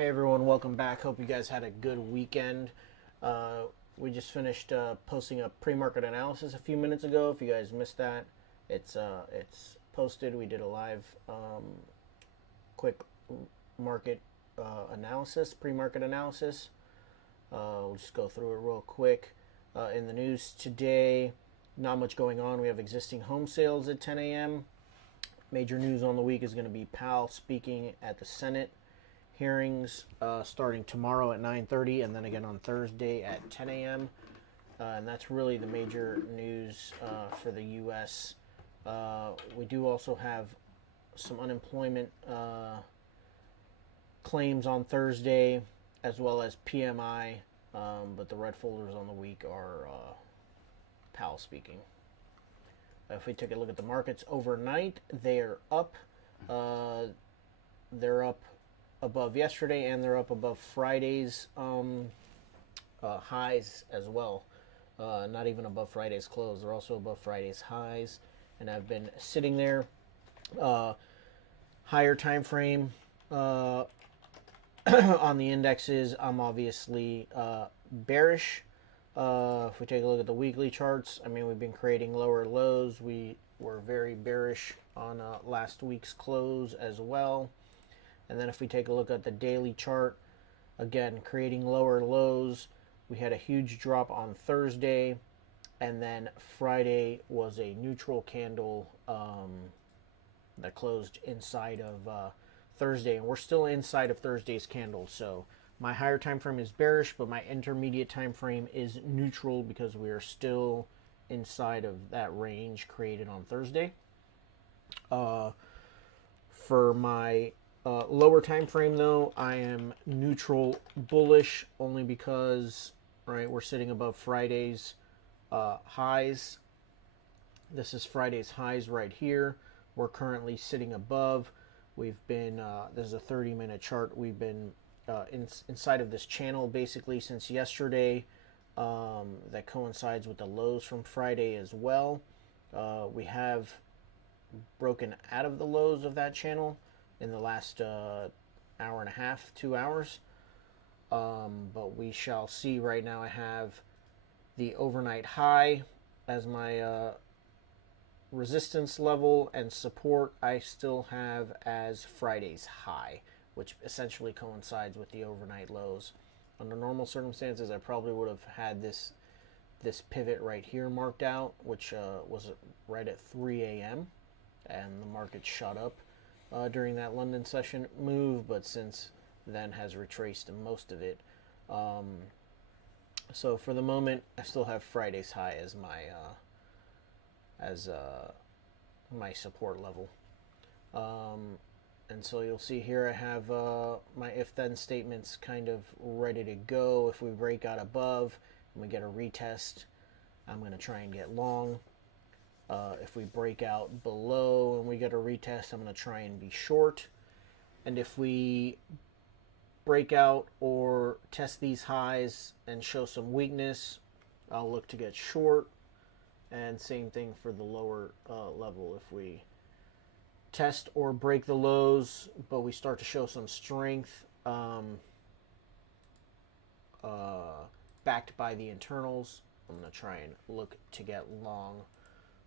Hey everyone, welcome back. Hope you guys had a good weekend. We just finished posting a pre-market analysis a few minutes ago. If you guys missed that, it's posted. We did a live quick market analysis, pre-market analysis. We'll just go through it real quick. In the news today, not much going on. We have existing home sales at 10 a.m. Major news on the week is going to be Powell speaking at the Senate hearings starting tomorrow at 9:30 and then again on Thursday at 10 a.m. And that's really the major news for the U.S. We do also have some unemployment claims on Thursday as well as PMI, but the red folders on the week are Powell speaking. If we take a look at the markets overnight, they're up. They're up above yesterday, and they're up above Friday's highs as well. Not even above Friday's close. They're also above Friday's highs, and I've been sitting there. Higher time frame on the indexes, I'm obviously bearish. If we take a look at the weekly charts, I mean, we've been creating lower lows. We were very bearish on last week's close as well. And then if we take a look at the daily chart, again, creating lower lows. We had a huge drop on Thursday, and then Friday was a neutral candle that closed inside of Thursday, and we're still inside of Thursday's candle. So my higher time frame is bearish, but my intermediate time frame is neutral because we are still inside of that range created on Thursday. For my lower time frame, though, I am neutral bullish only because, right, we're sitting above Friday's highs. This is Friday's highs right here. We're currently sitting above. We've been, this is a 30-minute chart. We've been inside of this channel basically since yesterday. That coincides with the lows from Friday as well. We have broken out of the lows of that channel in the last hour and a half, 2 hours. But we shall see. Right now I have the overnight high as my resistance level, and support I still have as Friday's high, which essentially coincides with the overnight lows. Under normal circumstances, I probably would have had this pivot right here marked out, which was right at 3 a.m. and the market shot up during that London session move, but since then has retraced most of it. So for the moment, I still have Friday's high as my support level. And so you'll see here I have my if-then statements kind of ready to go. If we break out above and we get a retest, I'm going to try and get long. If we break out below and we get a retest, I'm going to try and be short. And if we break out or test these highs and show some weakness, I'll look to get short. And same thing for the lower level. If we test or break the lows, but we start to show some strength backed by the internals, I'm going to try and look to get long.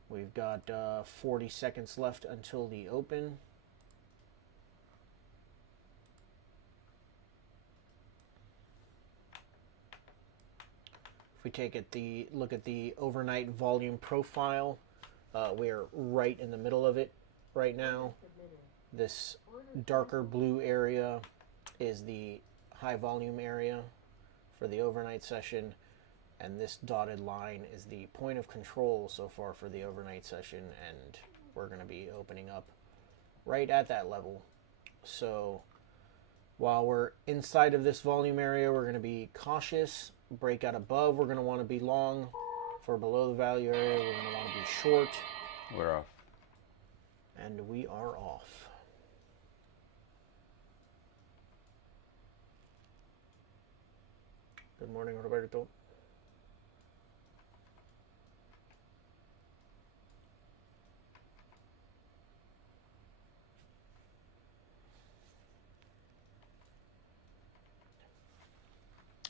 We've got 40 seconds left until the open. If we take look at the overnight volume profile, we are right in the middle of it right now. This darker blue area is the high volume area for the overnight session, and this dotted line is the point of control so far for the overnight session, and we're going to be opening up right at that level. So while we're inside of this volume area, we're going to be cautious. Break out above, we're going to want to be long. For below the value area, we're going to want to be short. We're off. And we are off. Good morning, Roberto.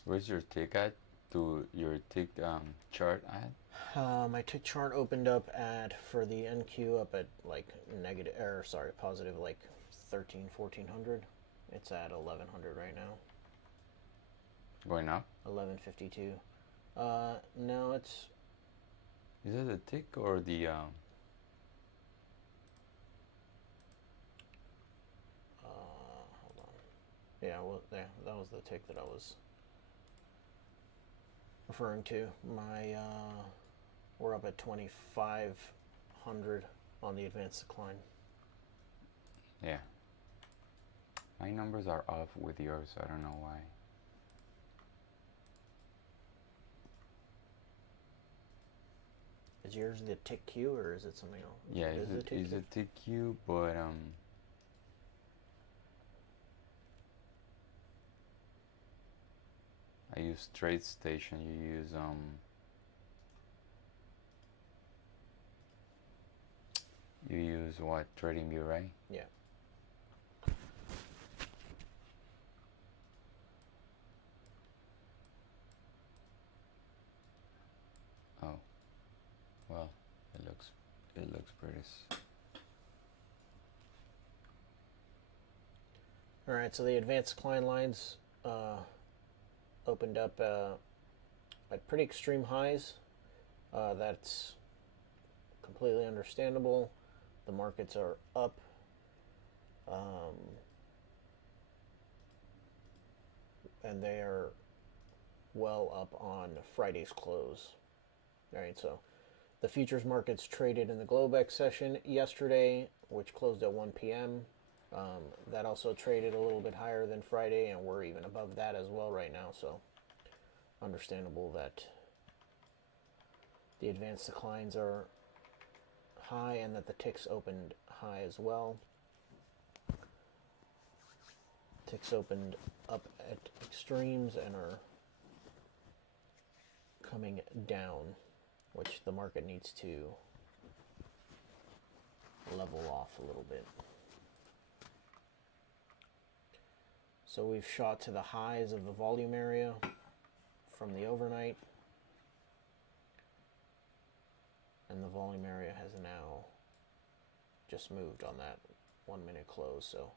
Where's your tick at? To your tick chart at? My tick chart opened up at, for the NQ, up at like negative, or sorry, positive like 1400. It's at 1100 right now. Going up? 1152. No, it's Is it a tick or the hold on. Yeah, well, yeah, that was the tick that I was referring to. My we're up at 2500 on the advanced decline. yeah. My numbers are off with yours, I don't know why. Is yours the tick Q or is it something else? Yeah, is it TQ, but I use Trade Station. You use what? TradingView, right? Yeah. Oh, well, it looks pretty. All right, so the advanced decline lines opened up at pretty extreme highs. That's completely understandable. The markets are up. And they are well up on Friday's close. All right, so the futures markets traded in the Globex session yesterday, which closed at 1 p.m. That also traded a little bit higher than Friday, and we're even above that as well right now. So understandable that the advanced declines are high and that the ticks opened high as well. Ticks opened up at extremes and are coming down, which the market needs to level off a little bit. So we've shot to the highs of the volume area from the overnight, and the volume area has now just moved on that 1 minute close. So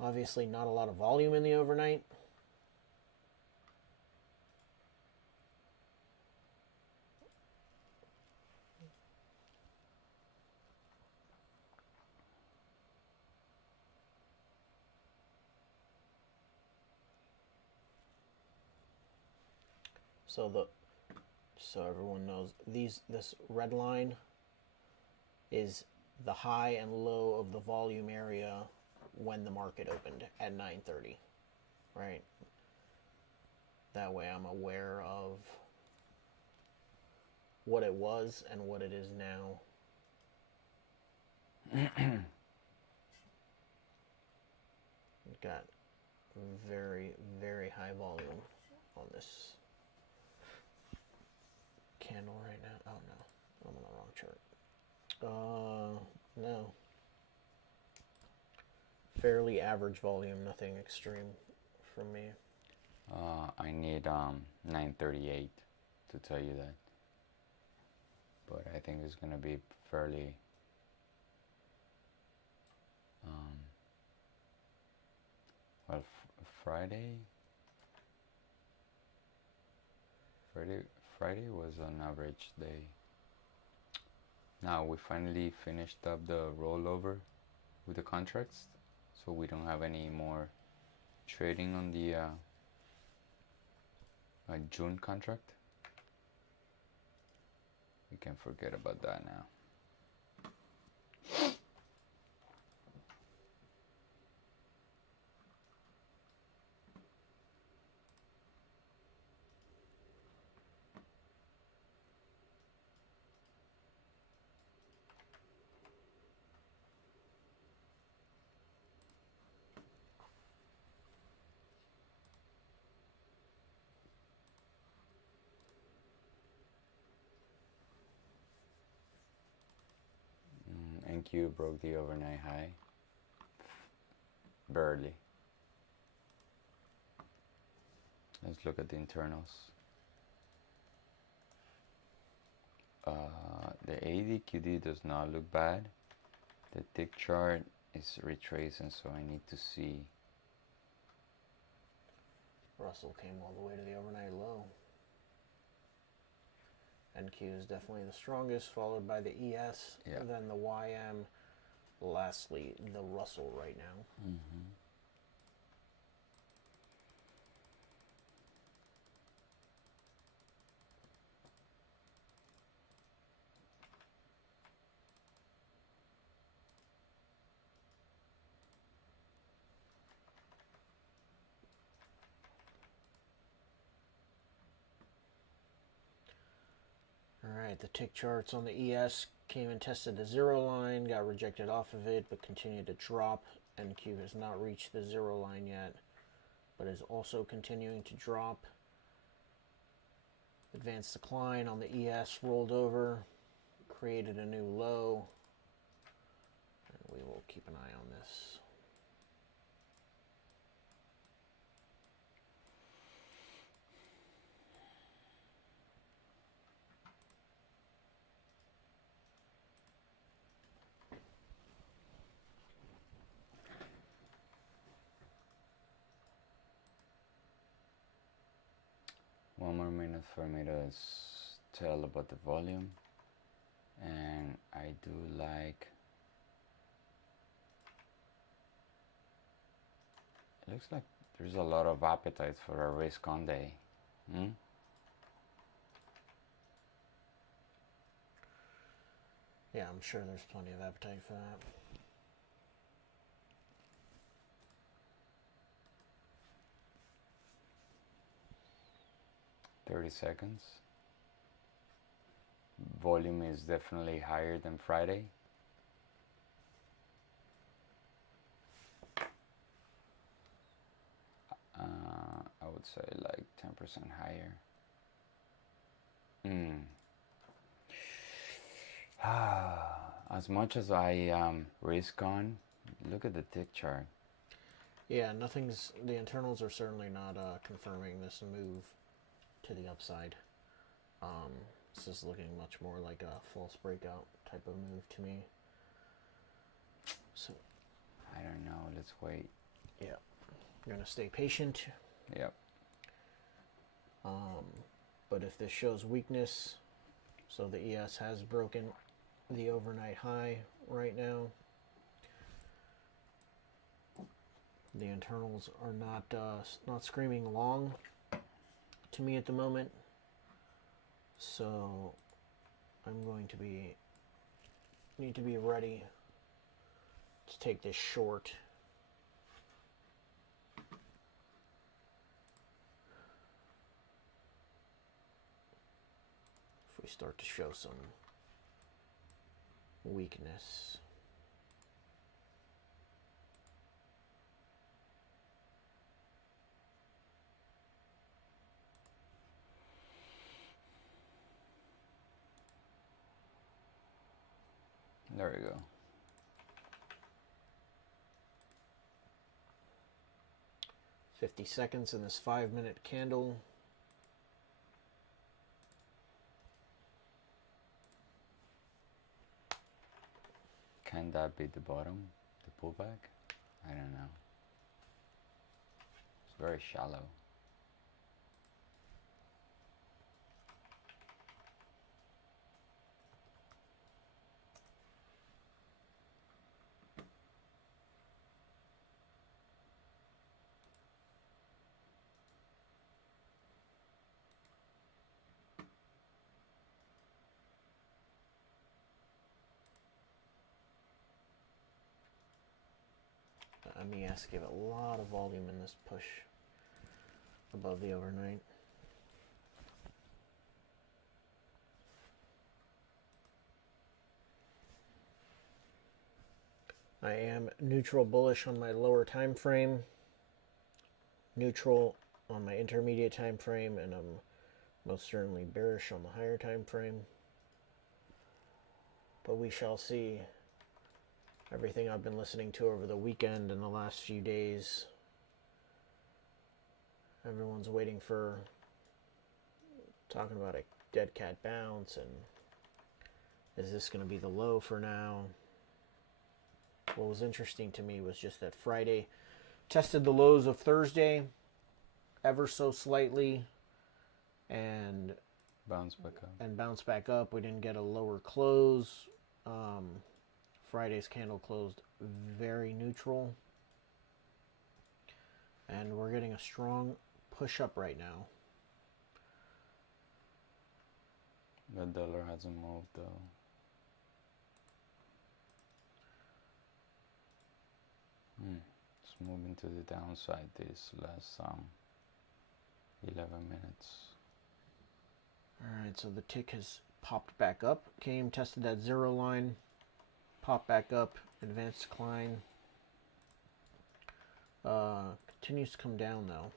obviously not a lot of volume in the overnight. So everyone knows, this red line is the high and low of the volume area when the market opened at 9:30, right? That way I'm aware of what it was and what it is now. Got very, very high volume on this candle right now. Oh no, I'm on the wrong chart. No. Fairly average volume, nothing extreme from me. I need 938 to tell you that, but I think it's gonna be fairly well. Friday was an average day. Now we finally finished up the rollover with the contracts, so we don't have any more trading on the June contract. We can forget about that now. NQ broke the overnight high. Barely. Let's look at the internals. The ADQD does not look bad. The tick chart is retracing, so I need to see. Russell came all the way to the overnight low. NQ is definitely the strongest, followed by the ES, Yeah. then the YM, lastly the Russell right now. Alright, the tick charts on the ES came and tested the zero line, got rejected off of it, but continued to drop. NQ has not reached the zero line yet, but is also continuing to drop. Advanced decline on the ES rolled over, created a new low, and we will keep an eye on this. One more minute for me to tell about the volume. And I do like, it looks like there's a lot of appetite for a risk on day. Yeah, I'm sure there's plenty of appetite for that. $30. Volume is definitely higher than Friday. I would say like 10% higher. As much as I risk on, look at the tick chart. Yeah, the internals are certainly not confirming this move to the upside. This is looking much more like a false breakout type of move to me. So, I don't know, let's wait. Yeah, I'm going to stay patient. Yep. But if this shows weakness, so the ES has broken the overnight high right now. The internals are not screaming long to me at the moment. So I'm going to need to be ready to take this short. If we start to show some weakness. There we go. $50 seconds in this 5-minute candle. Can that be the bottom, the pullback? I don't know. It's very shallow. MES gave a lot of volume in this push above the overnight. I am neutral bullish on my lower time frame, neutral on my intermediate time frame, and I'm most certainly bearish on the higher time frame. But we shall see. Everything I've been listening to over the weekend and the last few days Everyone's waiting for, talking about a dead cat bounce, and is this going to be the low for now? What was interesting to me was just that Friday tested the lows of Thursday ever so slightly and Bounce back up. bounce back up. We didn't get a lower close. Friday's candle closed very neutral, and we're getting a strong push up right now. The dollar hasn't moved though. It's moving to the downside these last 11 minutes. Alright, so the tick has popped back up, came, tested that zero line, popped back up, advanced decline. Continues to come down though.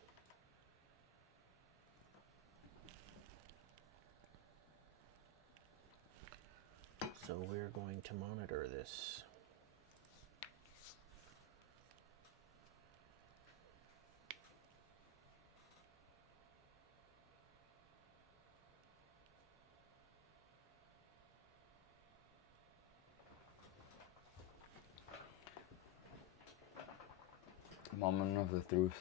So we're going to monitor this. Moment of the truth.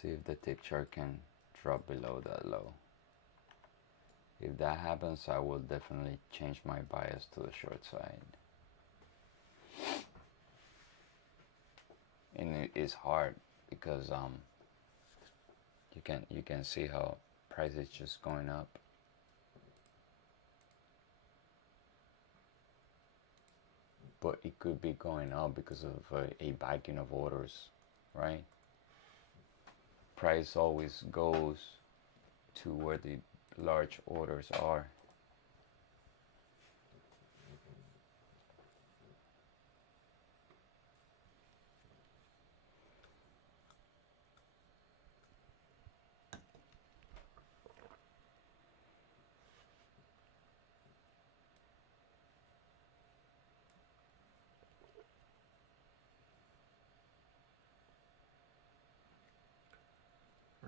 See if the tick chart can drop below that low. If that happens, I will definitely change my bias to the short side. And it is hard because you can see how price is just going up. But it could be going up because of a backing of orders, right? Price always goes to where the large orders are.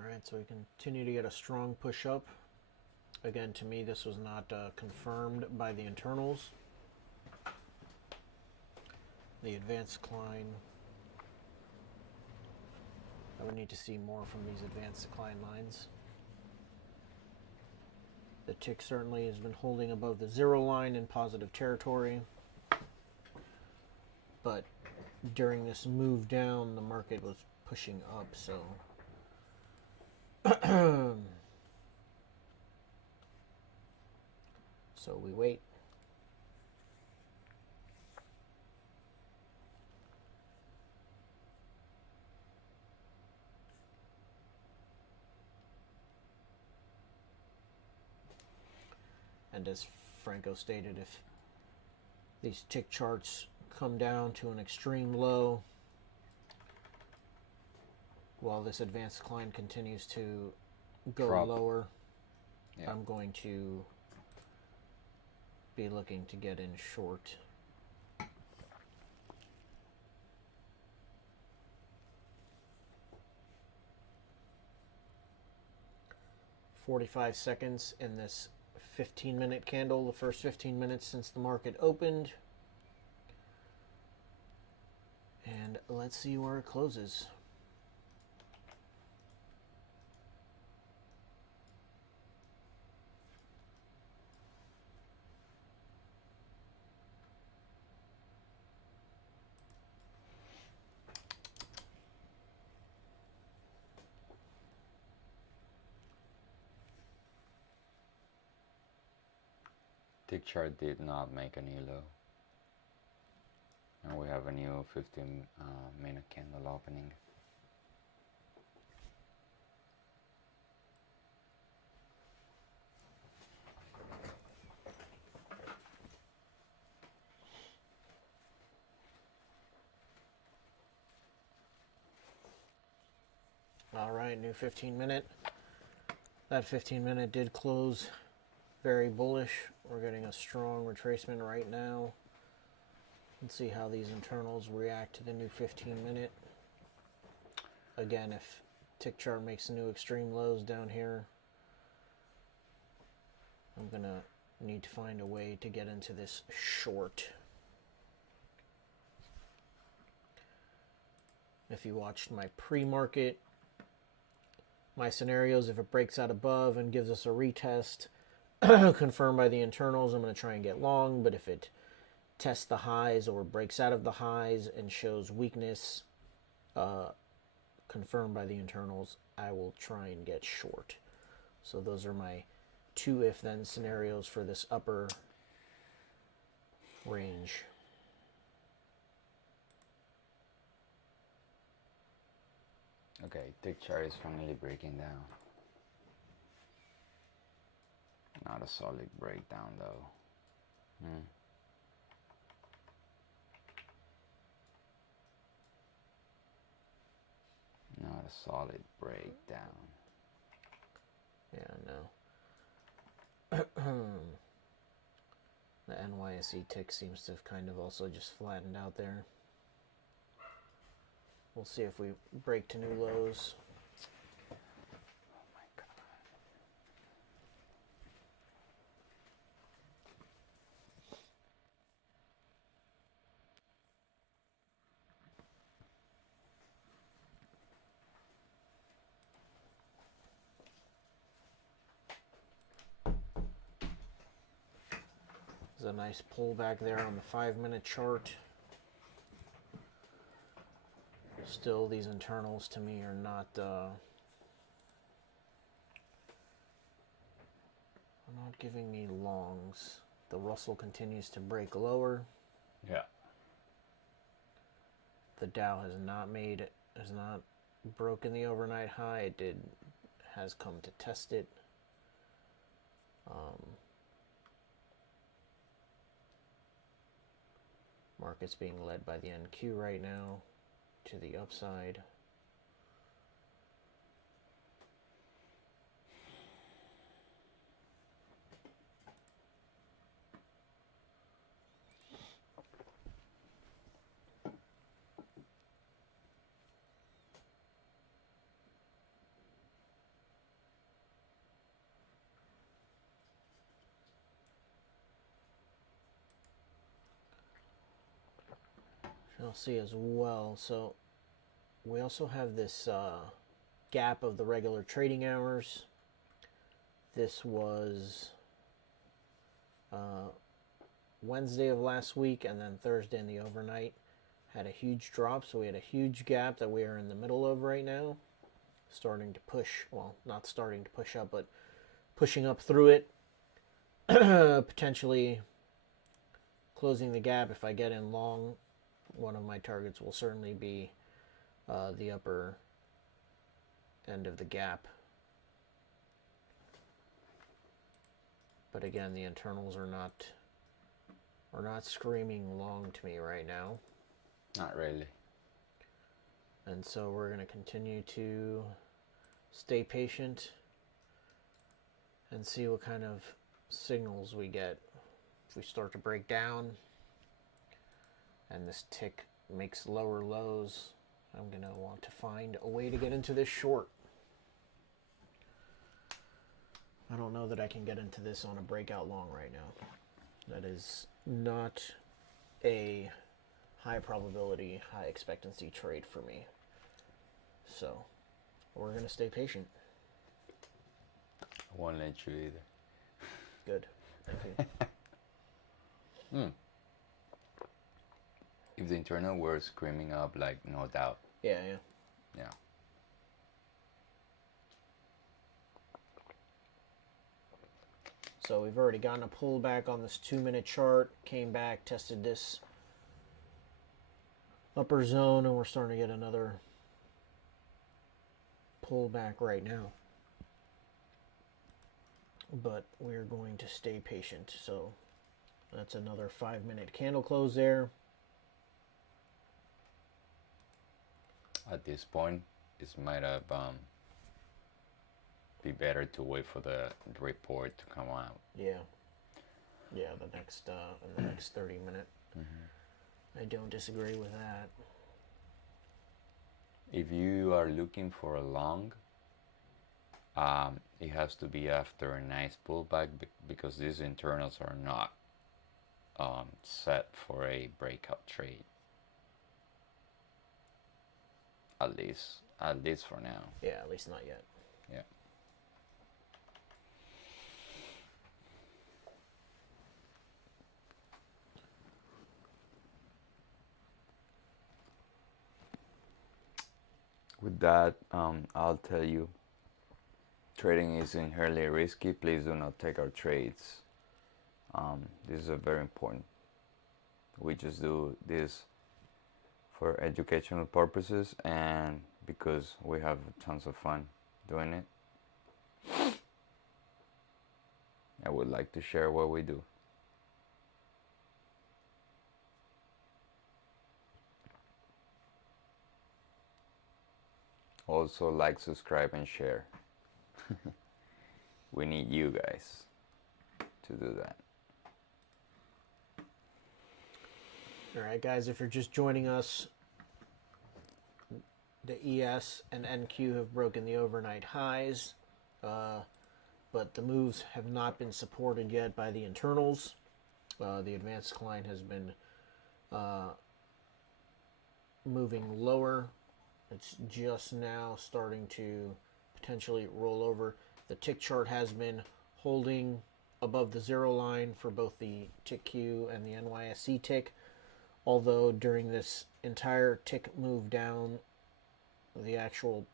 Alright, so we continue to get a strong push up. Again, to me, this was not confirmed by the internals. The advanced decline. I would need to see more from these advanced decline lines. The tick certainly has been holding above the zero line in positive territory. But during this move down, the market was pushing up, so so we wait. And as Franco stated, if these tick charts come down to an extreme low while this advanced decline continues to go Drop lower, yeah. I'm going to be looking to get in short. $45 in this 15-minute candle, the first 15 minutes since the market opened. And let's see where it closes. Tick chart did not make a new low. And we have a new 15-minute candle opening. All right, new 15-minute. That 15-minute did close very bullish. We're getting a strong retracement right now. Let's see how these internals react to the new 15-minute. Again, if tick chart makes new extreme lows down here, I'm gonna need to find a way to get into this short. If you watched my pre-market, my scenarios, if it breaks out above and gives us a retest, confirmed by the internals, I'm going to try and get long. But if it tests the highs or breaks out of the highs and shows weakness, confirmed by the internals, I will try and get short. So those are my two if-then scenarios for this upper range. Okay, tick chart is finally breaking down. Not a solid breakdown though. Not a solid breakdown. Yeah, no. The NYSE tick seems to have kind of also just flattened out there. We'll see if we break to new lows. Oh my God. There's a nice pullback there on the 5-minute chart. Still, these internals to me are not giving me longs. The Russell continues to break lower. Yeah. The Dow has not broken the overnight high. It has come to test it. Market's being led by the NQ right now to the upside. I'll see as well. So we also have this gap of the regular trading hours. This was Wednesday of last week, and then Thursday in the overnight had a huge drop. So we had a huge gap that we are in the middle of right now, starting to push, well, not starting to push up, but pushing up through it, potentially closing the gap. If I get in long, one of my targets will certainly be the upper end of the gap. But again, the internals are not screaming long to me right now. Not really. And so we're going to continue to stay patient and see what kind of signals we get. If we start to break down and this tick makes lower lows, I'm going to want to find a way to get into this short. I don't know that I can get into this on a breakout long right now. That is not a high probability, high expectancy trade for me. So we're going to stay patient. I won't let you either. Good. Thank you. If the internal were screaming up, like, no doubt. Yeah. Yeah. So we've already gotten a pullback on this 2-minute chart, came back, tested this upper zone, and we're starting to get another pullback right now. But we're going to stay patient. So that's another 5-minute candle close there. At this point, it might have be better to wait for the report to come out. Yeah, the next in the next 30 minute. I don't disagree with that. if you are looking for a long, it has to be after a nice pullback because these internals are not set for a breakout trade. At least for now. Yeah, at least not yet. Yeah. With that, I'll tell you, trading is inherently risky. Please do not take our trades. This is very important. We just do this for educational purposes and because we have tons of fun doing it. I would like to share what we do. Also, like, subscribe, and share. We need you guys to do that. All right, guys, if you're just joining us, the ES and NQ have broken the overnight highs, but the moves have not been supported yet by the internals. The advanced decline has been moving lower. It's just now starting to potentially roll over. The tick chart has been holding above the zero line for both the tick Q and the NYSE tick, although during this entire tick move down, the actual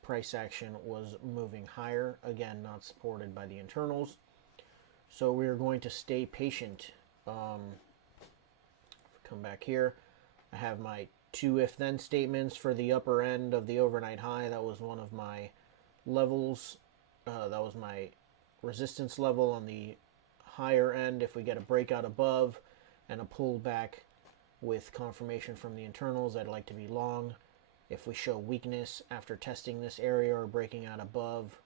price action was moving higher, again not supported by the internals. So we are going to stay patient. Come back here, I have my two if then statements for the upper end of the overnight high. That was one of my levels. That was my resistance level on the higher end. If we get a breakout above and a pullback with confirmation from the internals, I'd like to be long. If we show weakness after testing this area or breaking out above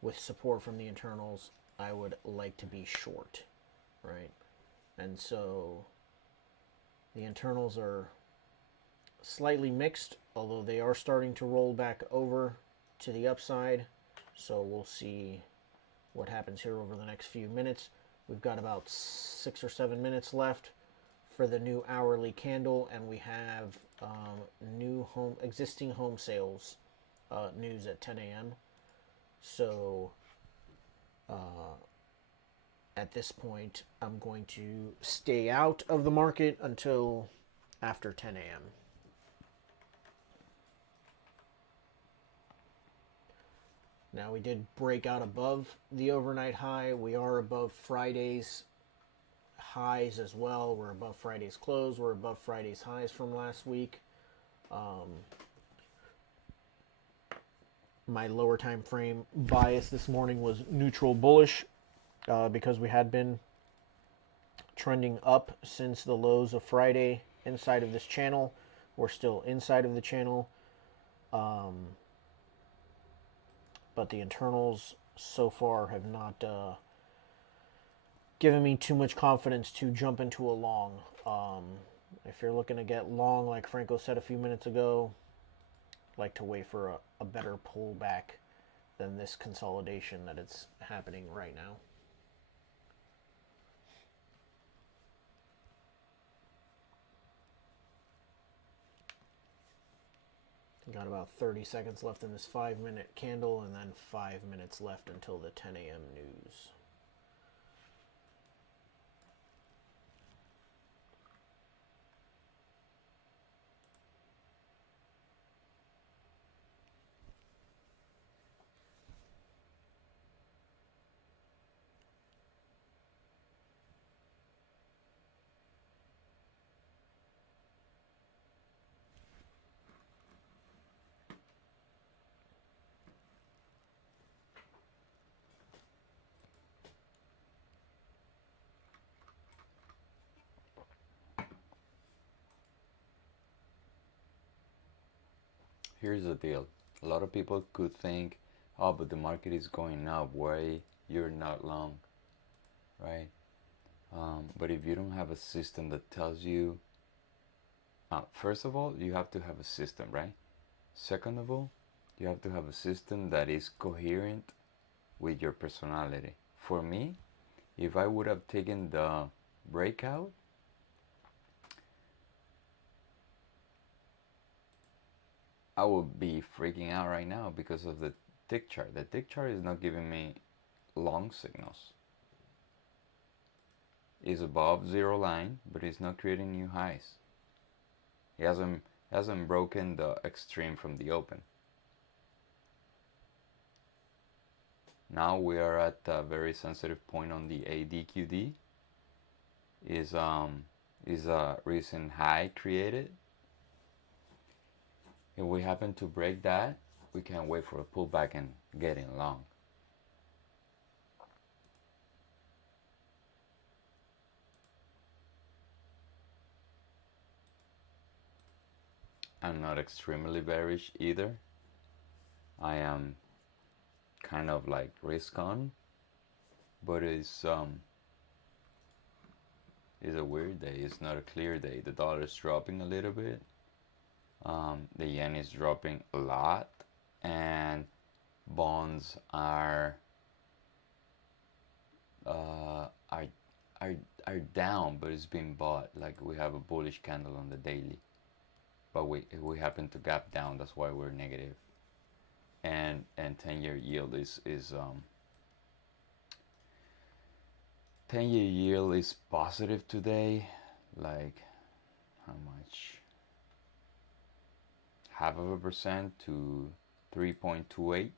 with support from the internals, I would like to be short, right? And so the internals are slightly mixed, although they are starting to roll back over to the upside. So we'll see what happens here over the next few minutes. We've got about 6 or 7 minutes left for the new hourly candle, and we have existing home sales news at 10 a.m. So at this point, I'm going to stay out of the market until after 10 a.m. Now, we did break out above the overnight high. We are above Friday's highs as well. We're above Friday's close. We're above Friday's highs from last week. My lower time frame bias this morning was neutral bullish because we had been trending up since the lows of Friday inside of this channel. We're still inside of the channel. But the internals so far have not given me too much confidence to jump into a long. If you're looking to get long, like Franco said a few minutes ago, I'd like to wait for a better pullback than this consolidation that it's happening right now. Got about 30 seconds left in this 5-minute candle, and then 5 minutes left until the 10 a.m. news. Here's the deal. A lot of people could think, oh, but the market is going up. Why you're not long, right? But if you don't have a system that tells you First of all, you have to have a system, right? Second of all, you have to have a system that is coherent with your personality. For me, if I would have taken the breakout, I would be freaking out right now because of the tick chart. The tick chart is not giving me long signals. It's above zero line, but it's not creating new highs. It hasn't broken the extreme from the open. Now we are at a very sensitive point on the ADQD. Is a recent high created. If we happen to break that, we can wait for a pullback and get in long. I'm not extremely bearish either. I am kind of like risk on, but it's a weird day. It's not a clear day. The dollar is dropping a little bit. The yen is dropping a lot, and bonds are down, but it's being bought. Like we have a bullish candle on the daily, but we happen to gap down. That's why we're negative. And 10-year yield is 10-year yield is positive today. Like how much? 0.5% to 3.28.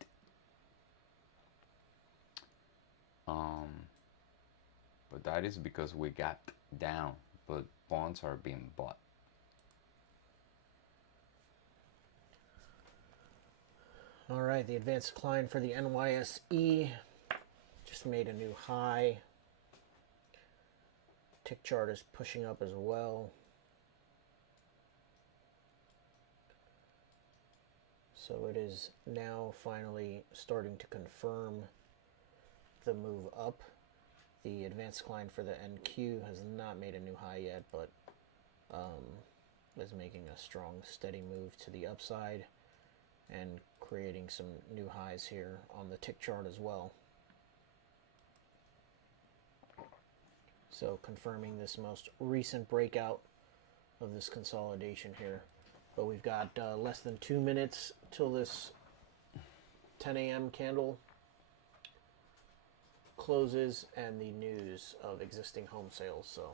But that is because we got down, but bonds are being bought. All right, the advanced decline for the NYSE just made a new high. Tick chart is pushing up as well. So it is now finally starting to confirm the move up. The advanced decline for the NQ has not made a new high yet, but is making a strong, steady move to the upside and creating some new highs here on the tick chart as well. So confirming this most recent breakout of this consolidation here. But we've got less than 2 minutes till this 10 a.m. candle closes and the news of existing home sales. So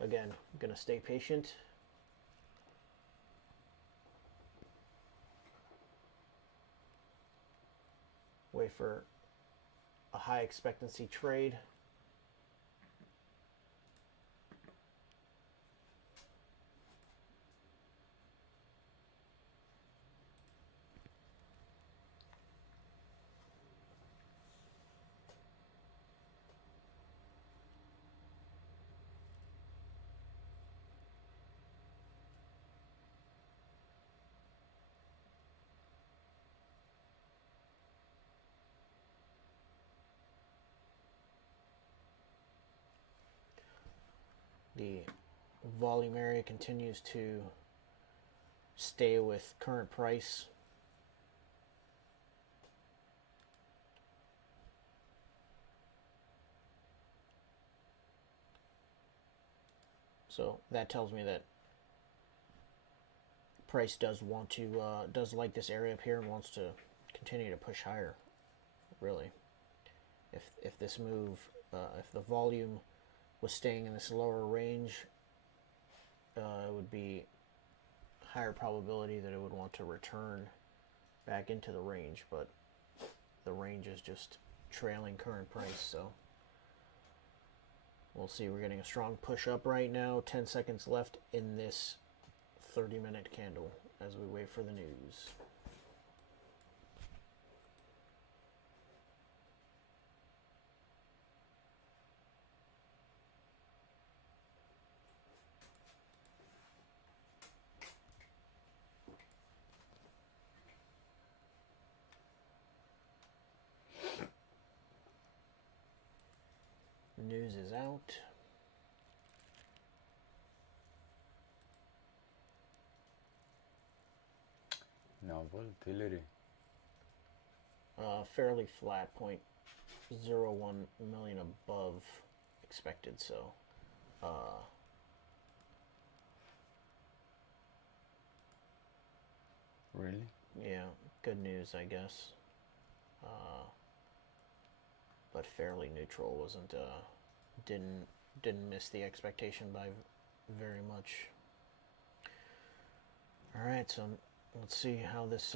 again, I'm going to stay patient. Wait for a high expectancy trade. The volume area continues to stay with current price. So that tells me that price does want to does like this area up here and wants to continue to push higher. Really, if this move, if the volume was staying in this lower range, it would be higher probability that it would want to return back into the range, but the range is just trailing current price. So we'll see. We're getting a strong push up right now. 10 seconds left in this 30-minute candle as we wait for the news. News is out. Volatility. Fairly flat, 0.01 million above expected, so Really? yeah, good news, I guess. But fairly neutral. Wasn't didn't miss the expectation by very much. All right, so let's see how this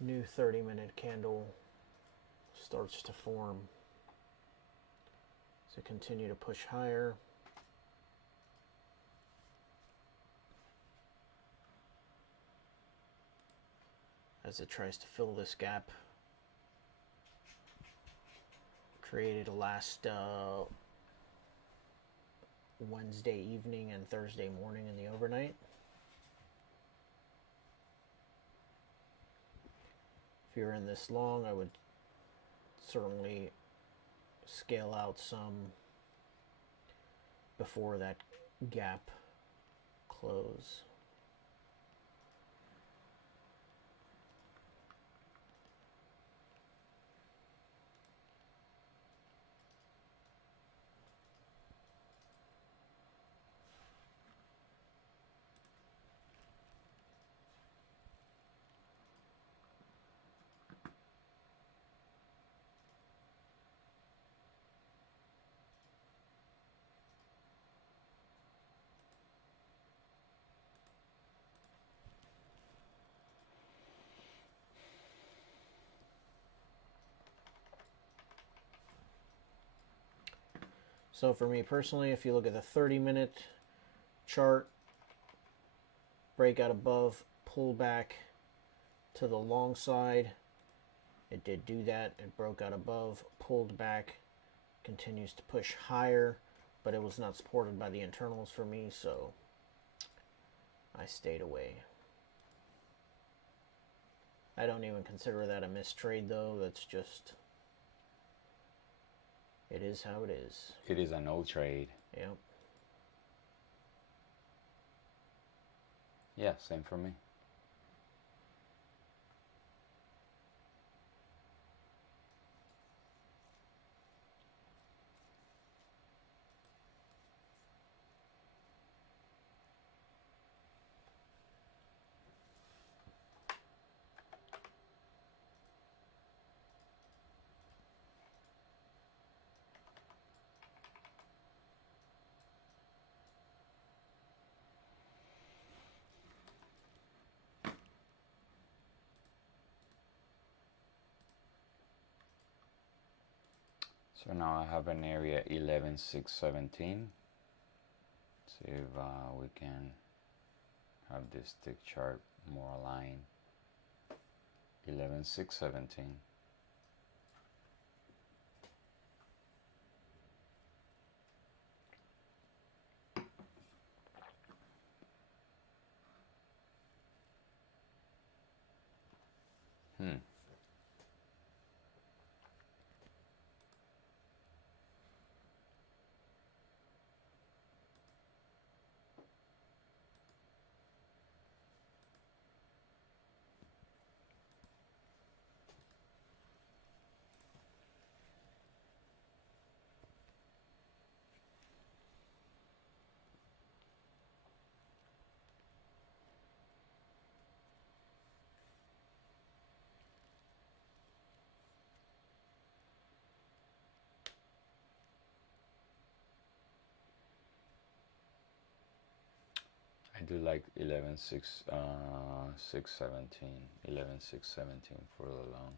new 30-minute candle starts to form. So continue to push higher. As it tries to fill this gap created last Wednesday evening and Thursday morning in the overnight. If you're in this long, I would certainly scale out some before that gap close. So for me personally, if you look at the 30-minute chart, breakout above, pull back to the long side. It did do that. It broke out above, pulled back, continues to push higher, but it was not supported by the internals for me, so I stayed away. I don't even consider that a mistrade, though. That's just, it is how it is. It is a no trade. Yep. Yeah, same for me. So now I have an area 11,617. See if we can have this tick chart more aligned. 11,617. I do like 11,617. 11,617 for the long.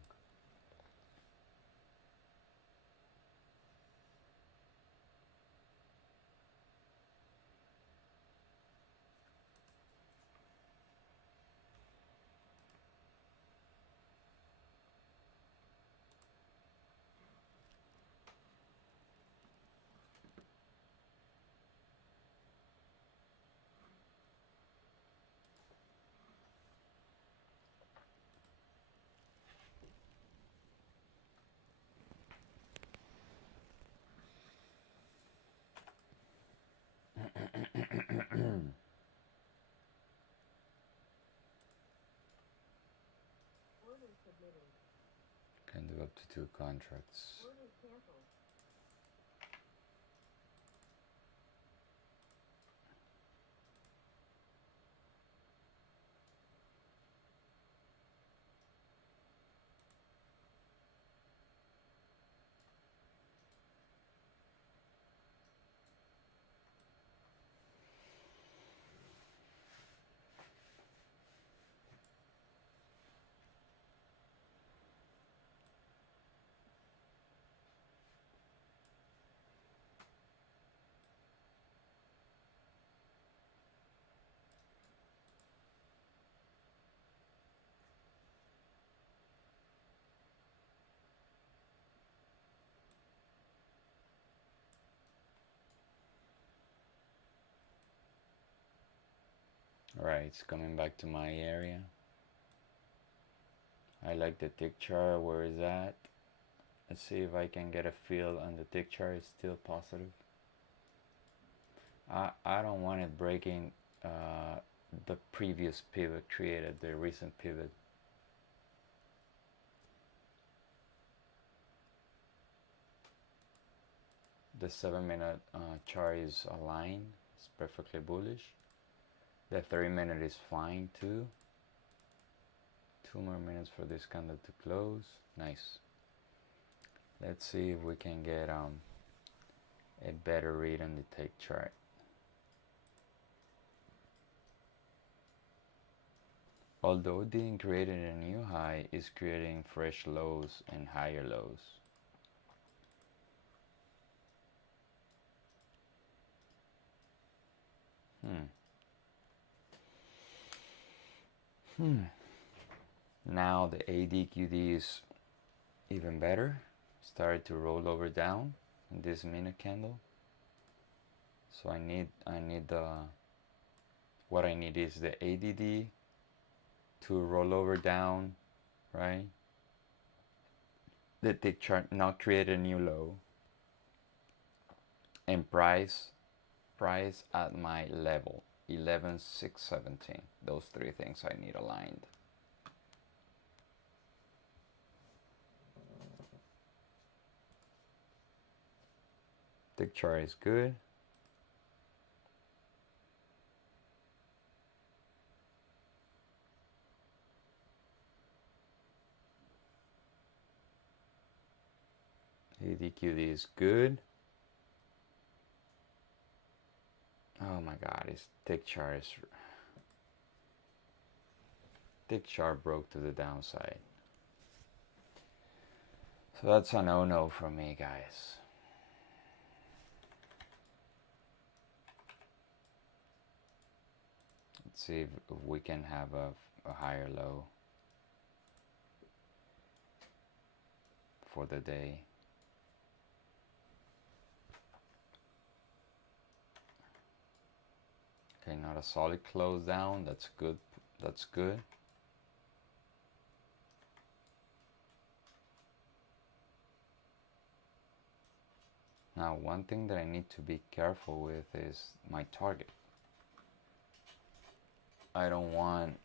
Can do up to 2 contracts. Alright, it's coming back to my area. I like the tick chart where it's at. Let's see if I can get a feel on the tick chart. It's still positive. I don't want it breaking the previous pivot created, the recent pivot. The 7-minute chart is aligned. It's perfectly bullish. The 3-minute is fine too. 2 more minutes for this candle to close. Nice. Let's see if we can get a better read on the tick chart. Although it didn't create a new high, it's creating fresh lows and higher lows. Now the ADQD is even better. Started to roll over down in this minute candle. So I need the what I need is the ADD to roll over down, right? The tick chart not create a new low, and price at my level 11,617. Those 3 things I need aligned. Tick chart is good. ADQD is good. Oh my god, his tick chart broke to the downside. So that's a no-no for me, guys. Let's see if we can have a higher low for the day. Okay, not a solid close down. That's good. That's good. Now, one thing that I need to be careful with is my target. I don't want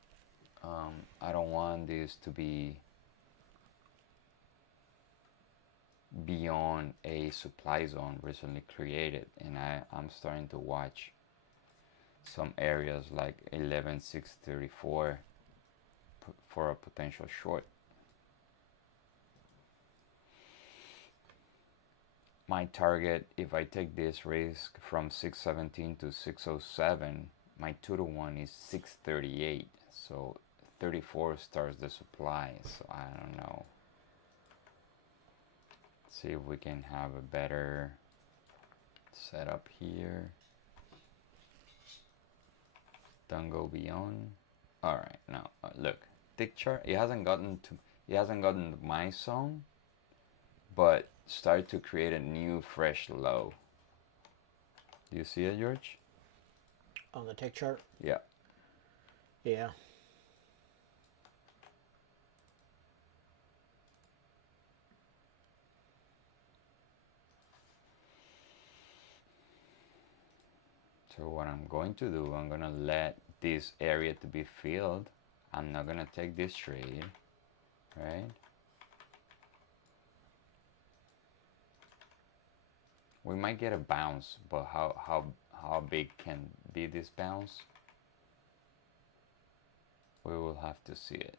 this to be beyond a supply zone recently created, and I'm starting to watch some areas like 11,634 for a potential short. My target, if I take this risk from 617 to 607, my 2-to-1 is 638. So 34 starts the supply. So I don't know. Let's see if we can have a better setup here. Don't go beyond. All right, now look, tick chart. It hasn't gotten to my zone, but start to create a new fresh low. Do you see it, George? On the tick chart? Yeah. Yeah. So what I'm going to do, I'm going to let this area to be filled. I'm not going to take this trade. right? We might get a bounce, but how big can be this bounce? We will have to see it.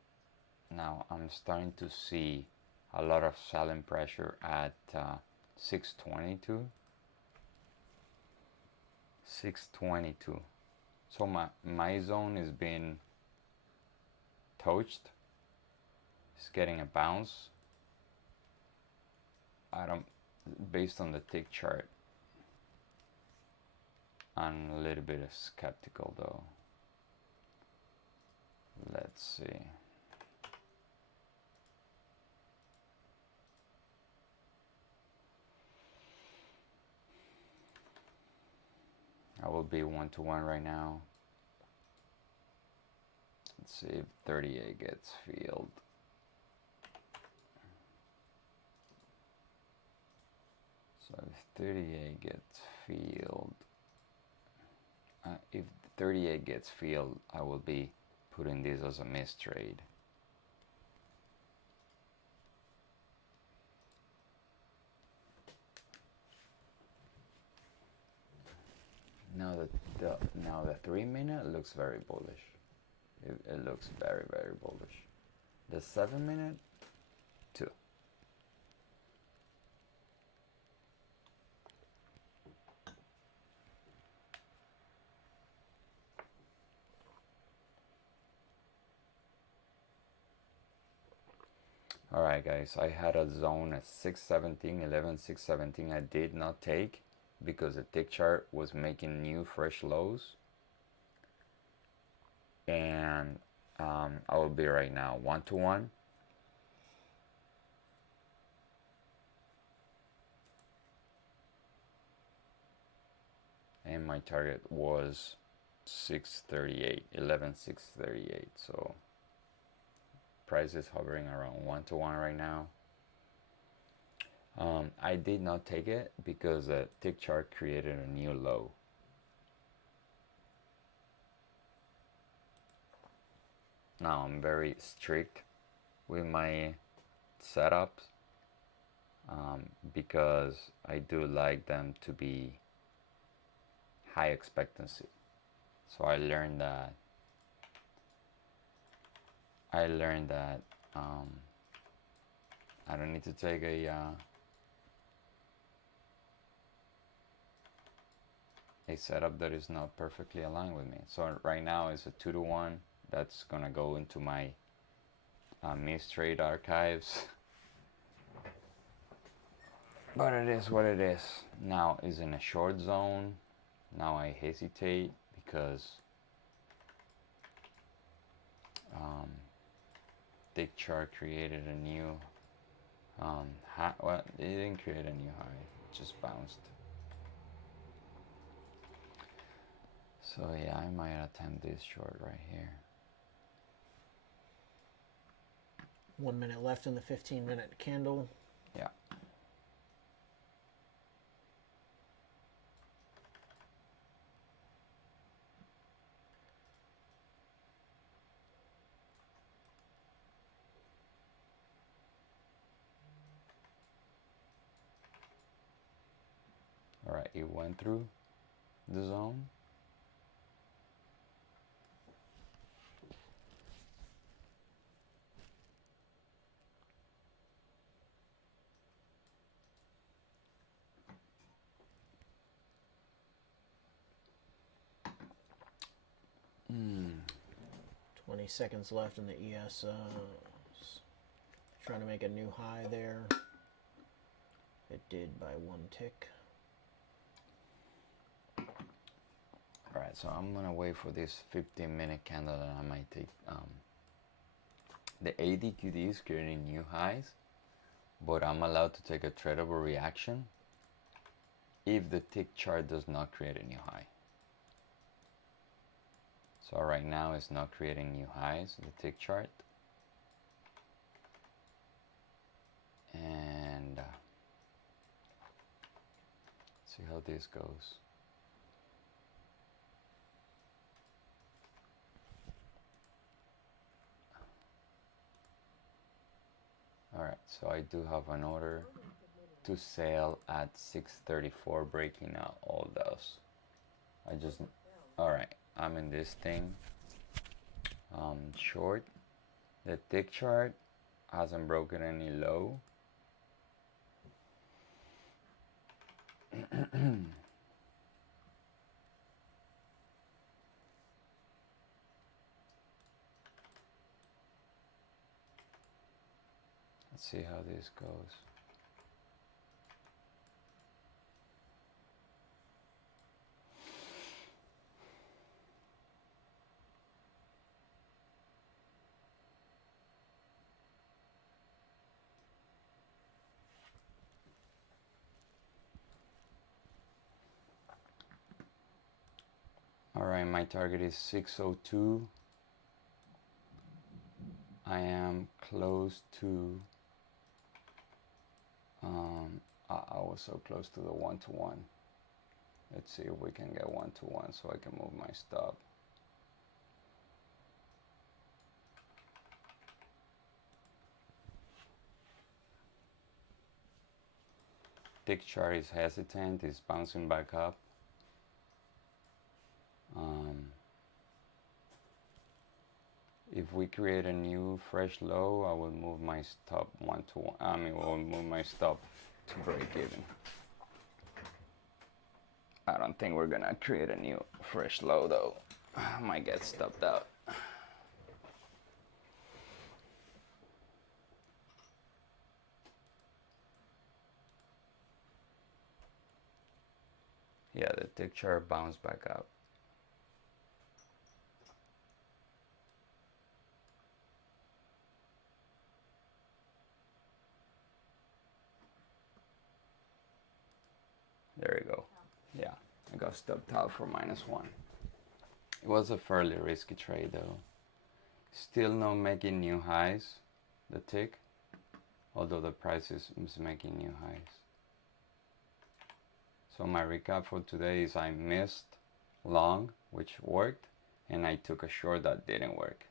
Now I'm starting to see a lot of selling pressure at 622. 622. So my zone is being touched. It's getting a bounce. Based on the tick chart, I'm a little bit skeptical though. Let's see. I will be 1-to-1 right now. Let's see if 38 gets filled. So if 38 gets filled, if 38 gets filled, I will be putting this as a missed trade. Now the 3-minute looks very bullish. It looks very, very bullish. The 7-minute, too. Alright guys, I had a zone at 617, 11, 617. I did not take because the tick chart was making new fresh lows. And I will be right now 1-to-1. And my target was 638, 11, 638. So price is hovering around 1-to-1 right now. I did not take it because the tick chart created a new low. Now I'm very strict with my setups because I do like them to be high expectancy. So I learned that I don't need to take a setup that is not perfectly aligned with me. So right now it's a 2-to-1. That's gonna go into my missed trade archives. But it is what it is. Now is in a short zone. Now I hesitate because tick chart created a new high. Well, it didn't create a new high, it just bounced. So yeah, I might attempt this short right here. 1 minute left in the 15-minute candle. Yeah. All right, it went through the zone. Hmm. 20 seconds left in the ES. Trying to make a new high there. It did by 1 tick. Alright, so I'm gonna wait for this 15-minute candle and I might take the ADQD is creating new highs, but I'm allowed to take a tradable reaction if the tick chart does not create a new high. So right now it's not creating new highs, the tick chart. And see how this goes. Alright, so I do have an order to sell at 634, breaking out all those. Alright, I'm in this thing. Short. The tick chart hasn't broken any low. Let's see how this goes. Alright, my target is 602. I am close to, I was so close to the 1-to-1. Let's see if we can get 1-to-1 so I can move my stop. Tick chart is hesitant, it's bouncing back up. If we create a new fresh low, I will move my stop 1-to-1. We'll move my stop to break even. I don't think we're gonna create a new fresh low though. I might get stopped out. Yeah, the tick chart bounced back up. There you go. Yeah, I got stopped out for -1. It was a fairly risky trade though. Still not making new highs, the tick, although the price is making new highs. So my recap for today is I missed long, which worked, and I took a short that didn't work.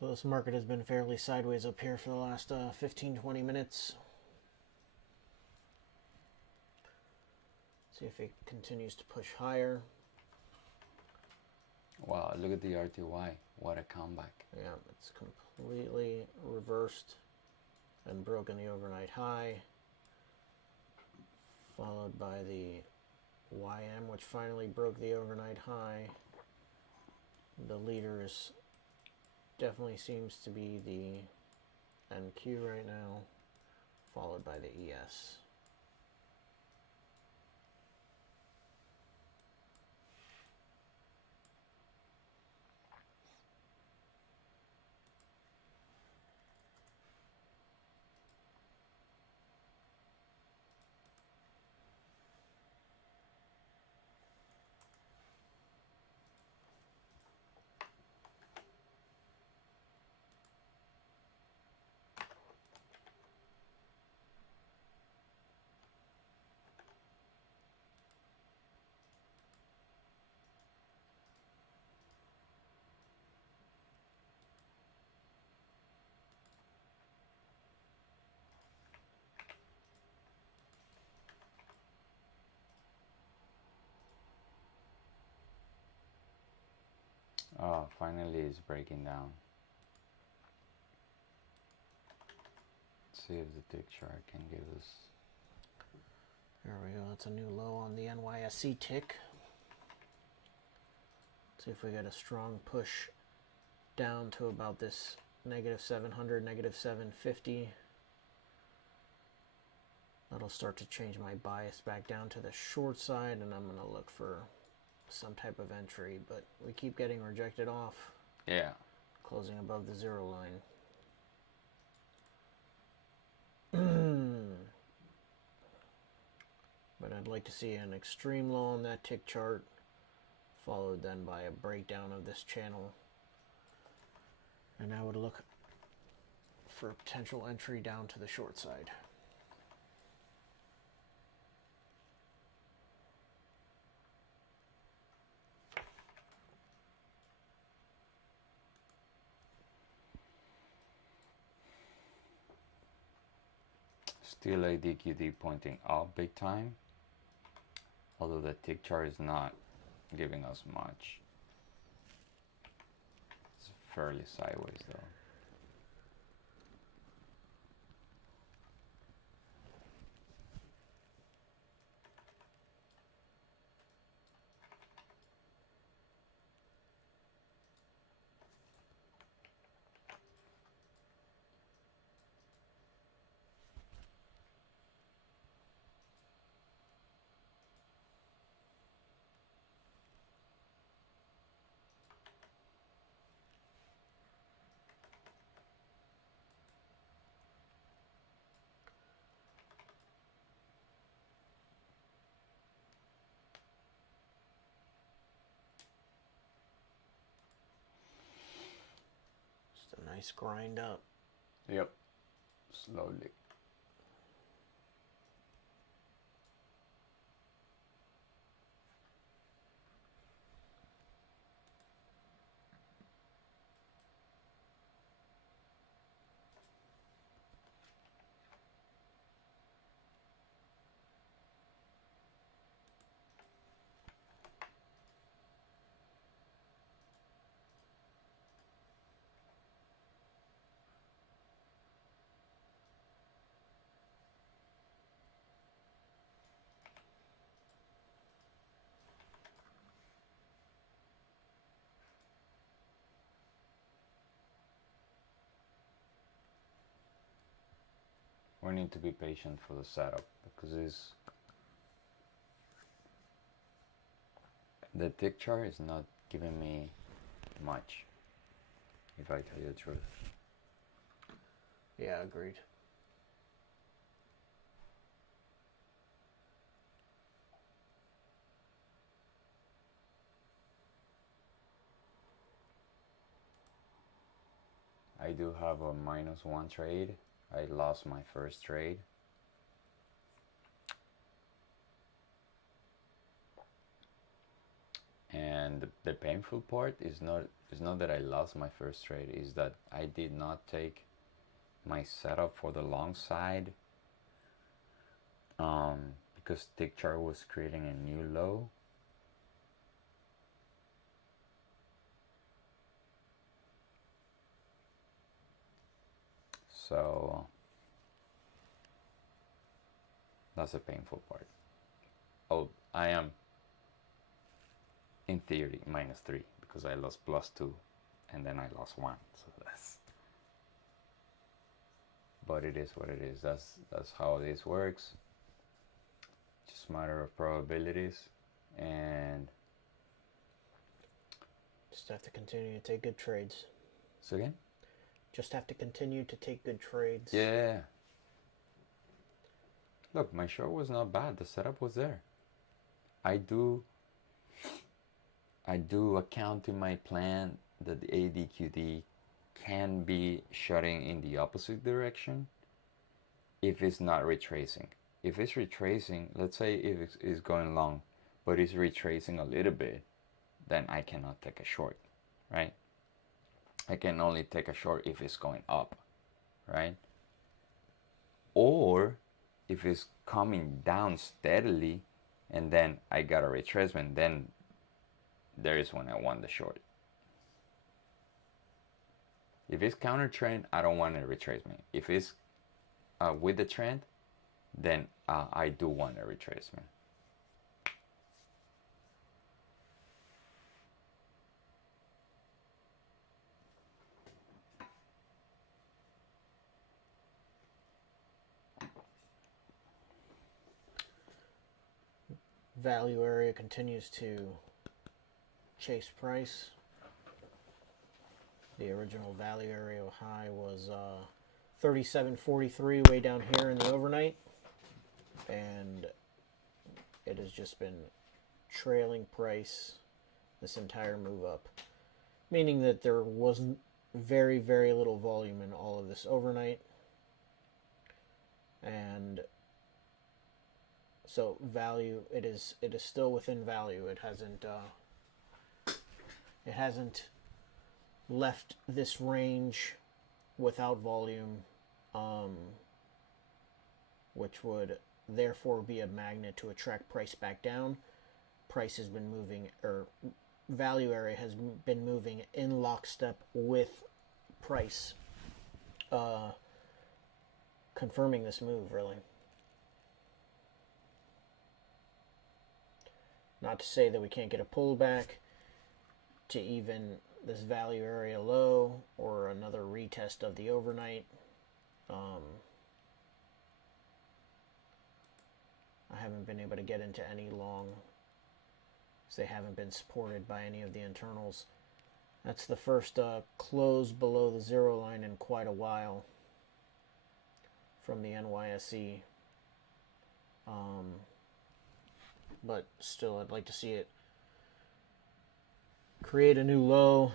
So this market has been fairly sideways up here for the last 15-20 minutes. See if it continues to push higher. Wow, look at the RTY. What a comeback. Yeah, it's completely reversed and broken the overnight high, followed by the YM, which finally broke the overnight high. The leader is definitely seems to be the NQ right now, followed by the ES. Oh, finally it's breaking down. Let's see if the tick chart can give us. There we go. That's a new low on the NYSE tick. See if we get a strong push down to about this negative 700, negative 750. That'll start to change my bias back down to the short side, and I'm going to look for some type of entry, but we keep getting rejected off. Yeah. Closing above the zero line. But I'd like to see an extreme low on that tick chart, followed then by a breakdown of this channel. And I would look for a potential entry down to the short side. Still ADQD pointing up big time, although the tick chart is not giving us much. It's fairly sideways though. Just a nice grind up. Yep, slowly. We need to be patient for the setup because the tick chart is not giving me much, if I tell you the truth. Yeah, agreed. I do have a -1 trade. I lost my first trade. And the painful part is not that I lost my first trade, is that I did not take my setup for the long side because tick chart was creating a new low. So that's the painful part. Oh, I am in theory -3 because I lost +2 and then I lost 1. So that's, but it is what it is. That's how this works. Just a matter of probabilities, and Just have to continue to take good trades. so again, Just have to continue to take good trades. yeah. Look, my short was not bad. The setup was there. I do account in my plan that the ADQD can be shutting in the opposite direction if it's not retracing. If it's retracing, let's say if it's going long, but it's retracing a little bit, then I cannot take a short, right? I can only take a short if it's going up, right? Or if it's coming down steadily and then I got a retracement, then there is when I want the short. If it's counter trend, I don't want a retracement. If it's with the trend, then I do want a retracement. value area continues to chase price. The original value area high was 37.43 way down here in the overnight, and it has just been trailing price this entire move up, meaning that there wasn't very little volume in all of this overnight. And so value, it is still within value. It hasn't left this range without volume, which would therefore be a magnet to attract price back down. Price has been moving, or value area has been moving in lockstep with price, confirming this move, really. Not to say that we can't get a pullback to even this value area low or another retest of the overnight. I haven't been able to get into any long, because they haven't been supported by any of the internals. That's the first close below the zero line in quite a while from the NYSE. But still, I'd like to see it create a new low,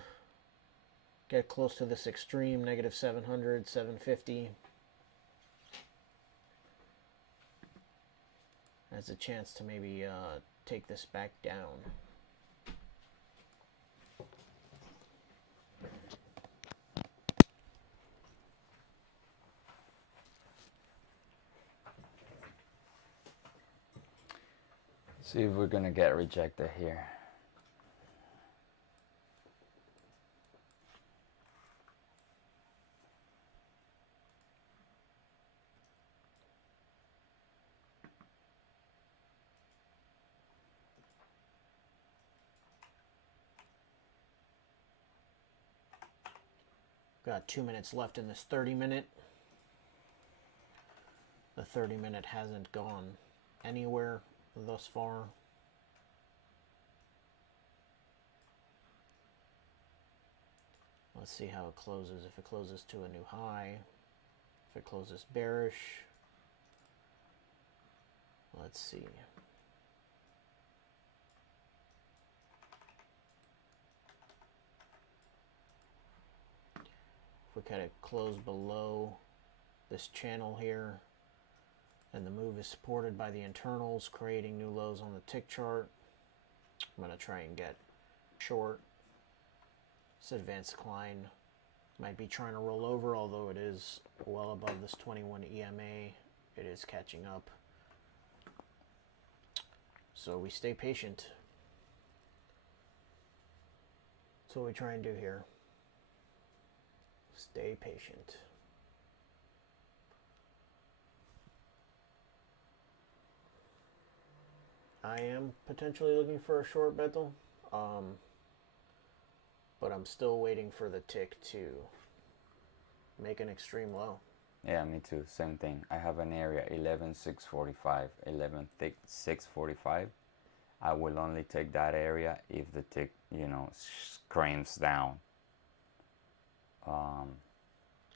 get close to this extreme, negative 700, 750. Has a chance to maybe take this back down. See if we're gonna get rejected here. Got 2 minutes left in this 30-minute. The 30-minute hasn't gone anywhere thus far. Let's see how it closes. If it closes to a new high, if it closes bearish, let's see. If we kind of close below this channel here, and the move is supported by the internals, creating new lows on the tick chart, I'm going to try and get short. This advanced decline might be trying to roll over, although it is well above this 21 EMA. It is catching up. So we stay patient. That's what we try and do here. Stay patient. I am potentially looking for a short, Beto. But I'm still waiting for the tick to make an extreme low. Yeah, me too. Same thing. I have an area 11,645, 11,645. I will only take that area if the tick, screams down.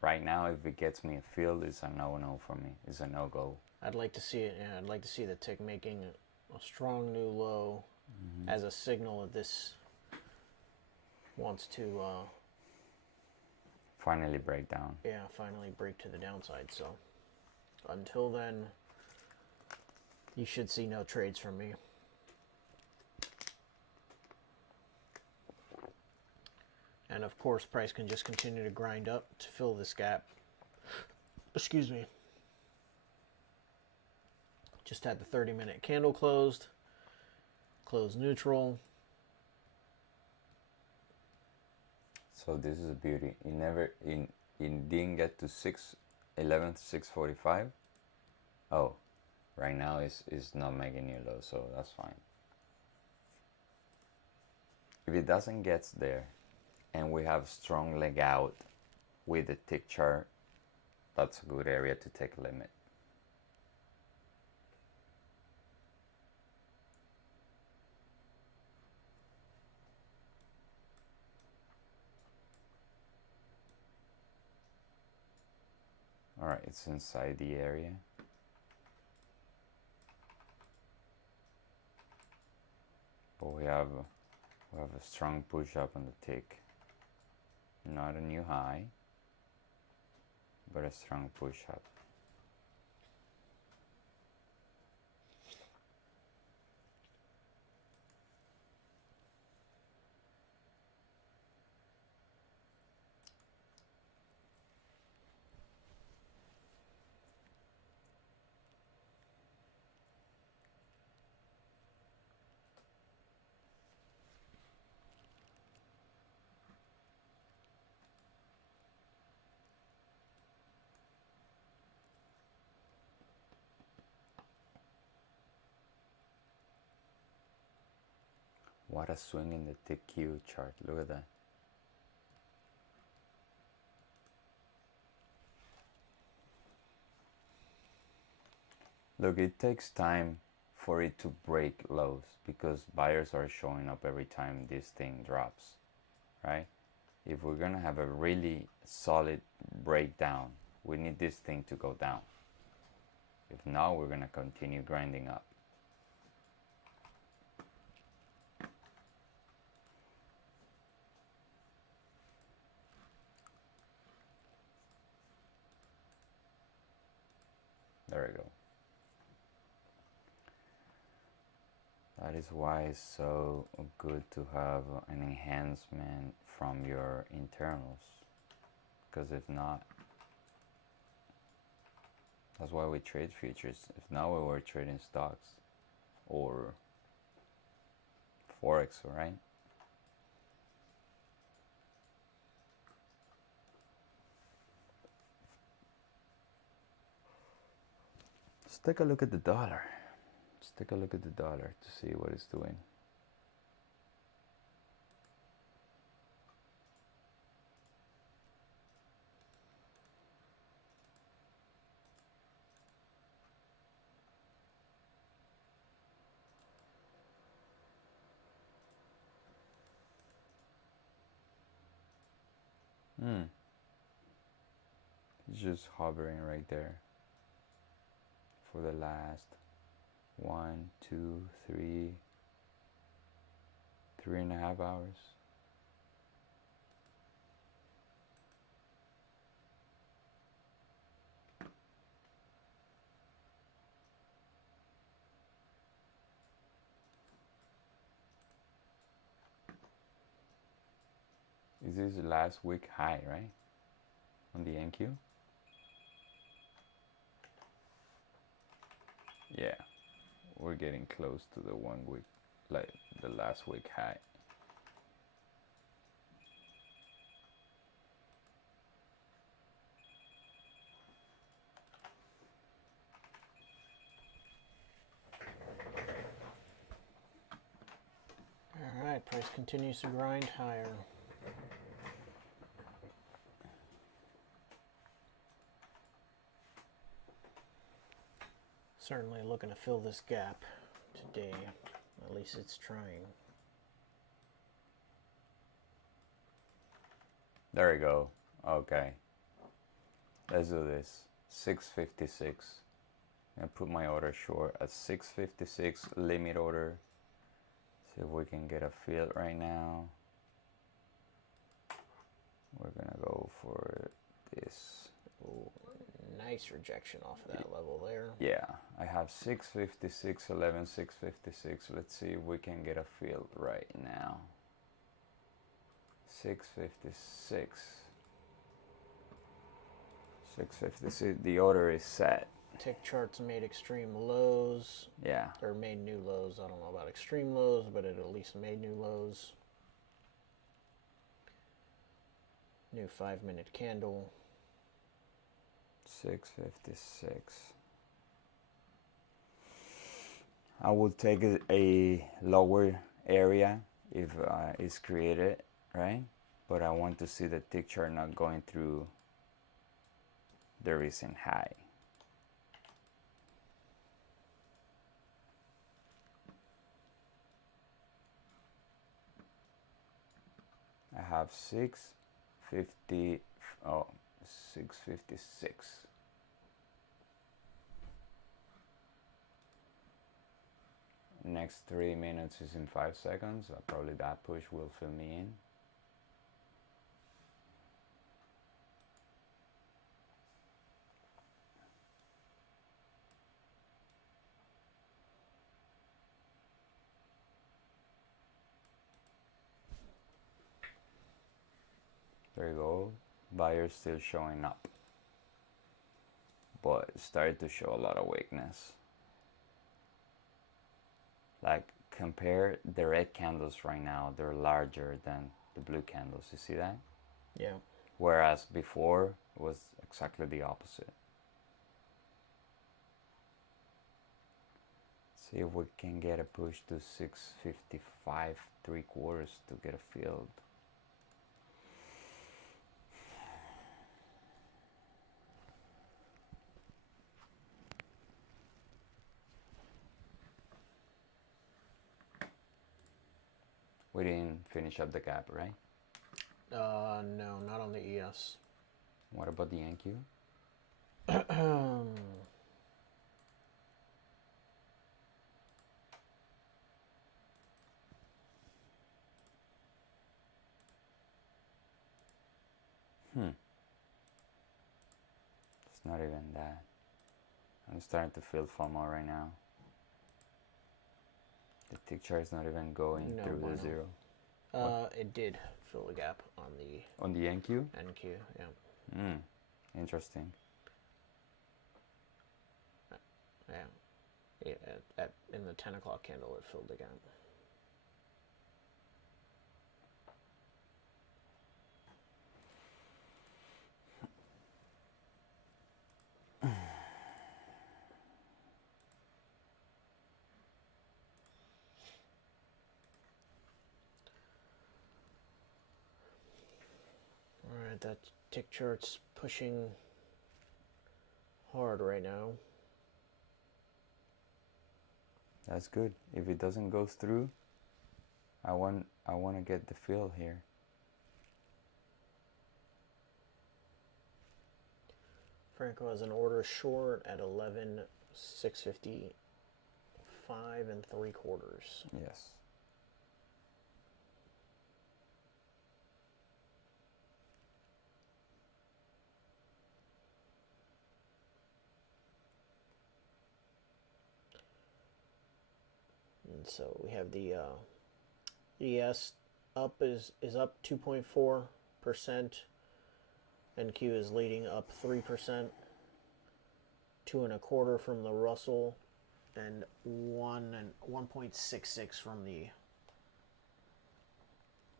Right now, if it gets me a fill, it's a no-no for me. It's a no-go. I'd like to see it. Yeah, I'd like to see the tick making a strong new low as a signal that this wants to finally break down. Yeah, finally break to the downside. So until then, you should see no trades from me. And of course, price can just continue to grind up to fill this gap. Excuse me. Just had the 30-minute candle closed. Closed neutral. So this is a beauty. It didn't get to 11,645. Oh, right now it's not making new low, so that's fine. If it doesn't get there, and we have strong leg out with the tick chart, that's a good area to take a limit. All right, it's inside the area. But we have a strong push up on the tick. Not a new high, but a strong push up. What a swing in the tick Q chart. Look at that. Look, it takes time for it to break lows because buyers are showing up every time this thing drops, right? If we're gonna have a really solid breakdown, we need this thing to go down. If not, we're gonna continue grinding up. There we go. That is why it's so good to have an enhancement from your internals. Because if not, that's why we trade futures. If not, we were trading stocks or Forex, right? Let's take a look at the dollar. Let's take a look at the dollar to see what it's doing. It's just hovering right there for the last 1, 2, 3, 3.5 hours. Is this last week high, right? On the NQ? Yeah, we're getting close to the 1 week, like the last week high. All right, price continues to grind higher. Certainly looking to fill this gap today. At least it's trying. There we go. Okay. Let's do this. 656. I put my order short at 656 limit order. See if we can get a fill right now. We're gonna go for this. Ooh, nice rejection off of that level there. Yeah, I have 656, 11, 656. Let's see if we can get a fill right now. 656. 656. The order is set. Tick charts made extreme lows. Yeah. Or made new lows. I don't know about extreme lows, but it at least made new lows. New 5-minute candle. 656. I will take a lower area if it's created, right? But I want to see the tick chart not going through the recent high. I have 656. next 3 minutes is in 5 seconds. Probably that push will fill me in. There you go. Buyers still showing up, but it started to show a lot of weakness. Like, compare the red candles right now, they're larger than the blue candles. You see that? Yeah. Whereas before it was exactly the opposite. See if we can get a push to 655 3/4 to get a field. We didn't finish up the gap, right? No, not on the ES. What about the NQ? It's not even that. I'm starting to feel FOMO right now. The tick chart is not even going through the zero. It did fill the gap on the NQ? NQ, yeah. Interesting. Yeah. In the 10 o'clock candle, it filled the gap. Alright, that tick chart's pushing hard right now. That's good. If it doesn't go through, I want to get the fill here. Franco has an order short at 11,655 3/4. Yes. And so we have the ES up is up 2.4%. NQ is leading up 3%, 2.25 from the Russell, and 1.66 from the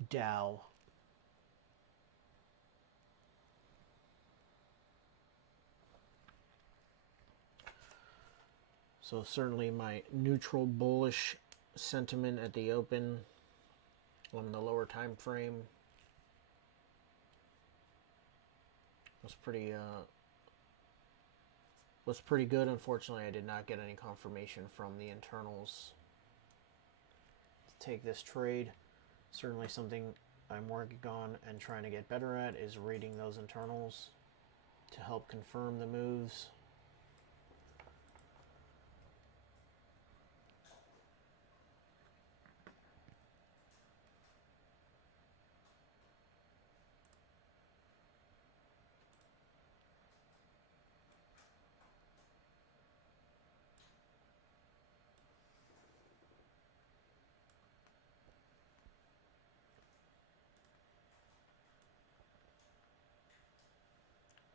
Dow. So certainly my neutral bullish sentiment at the open on the lower time frame was pretty good. Unfortunately, I did not get any confirmation from the internals to take this trade. Certainly something I'm working on and trying to get better at is reading those internals to help confirm the moves.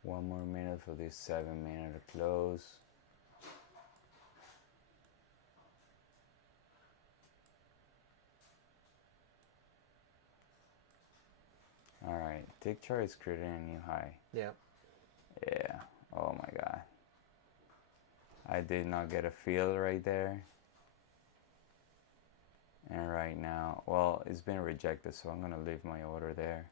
One more minute for this 7-minute close. Alright, tick chart is creating a new high. Yeah. Yeah, oh my god. I did not get a feel right there. And right now, well, it's been rejected, so I'm gonna leave my order there.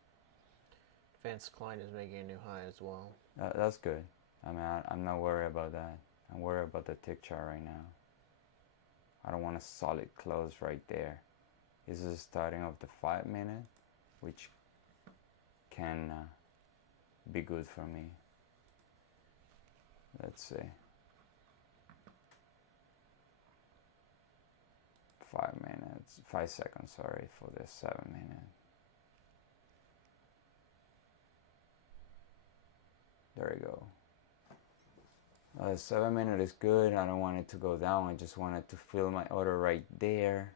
Advanced Klein is making a new high as well. That's good. I mean, I'm not worried about that. I'm worried about the tick chart right now. I don't want a solid close right there. This is the starting of the 5-minute, which can be good for me. Let's see. 5 seconds, sorry, for the 7-minute. There we go. 7-minute is good. I don't want it to go down. I just wanted to fill my order right there.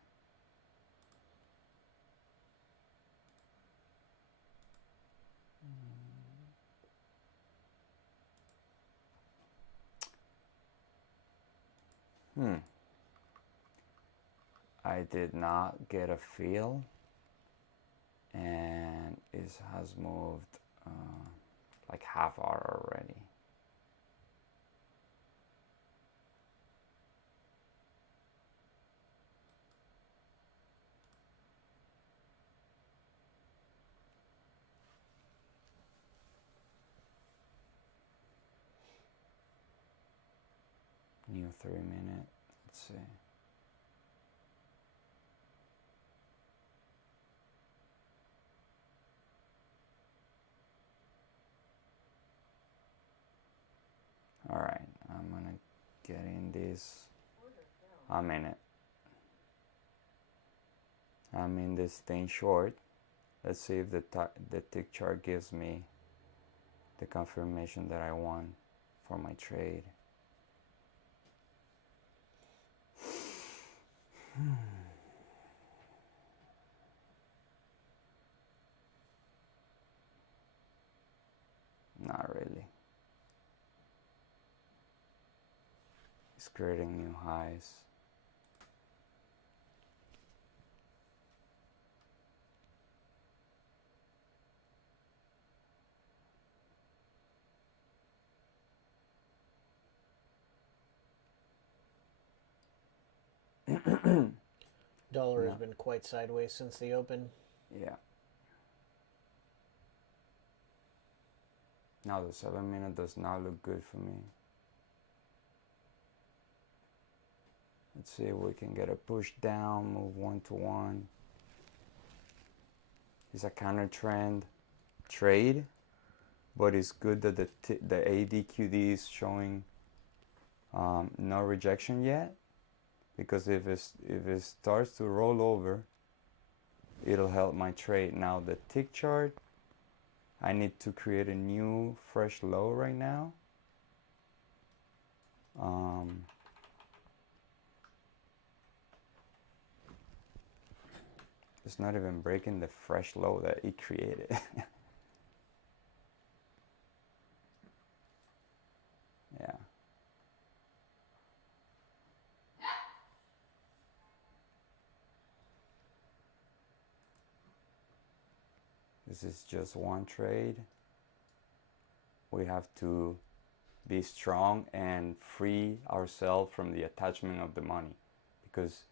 I did not get a fill, and it has moved like half hour already. New 3-minute. Let's see. All right, I'm gonna get in this. I'm in it. I'm in this thing short. Let's see if the tick chart gives me the confirmation that I want for my trade. Not really. It's creating new highs. Dollar has been quite sideways since the open. Yeah. Now the 7-minute does not look good for me. Let's see if we can get a push down, move 1-to-1. It's a counter trend trade, but it's good that the ADQD is showing no rejection yet, because if it starts to roll over, it'll help my trade. Now the tick chart, I need to create a new fresh low right now. It's not even breaking the fresh low that it created. Yeah. This is just one trade. We have to be strong and free ourselves from the attachment of the money, because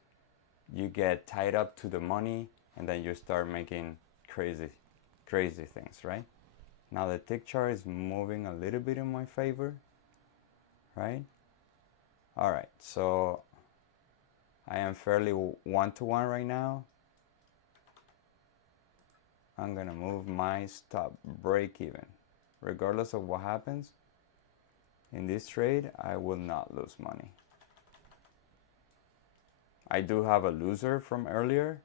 you get tied up to the money and then you start making crazy things, right? Now the tick chart is moving a little bit in my favor, right? All right, so I am fairly 1-to-1 right now. I'm gonna move my stop break even. Regardless of what happens in this trade, I will not lose money. I do have a loser from earlier,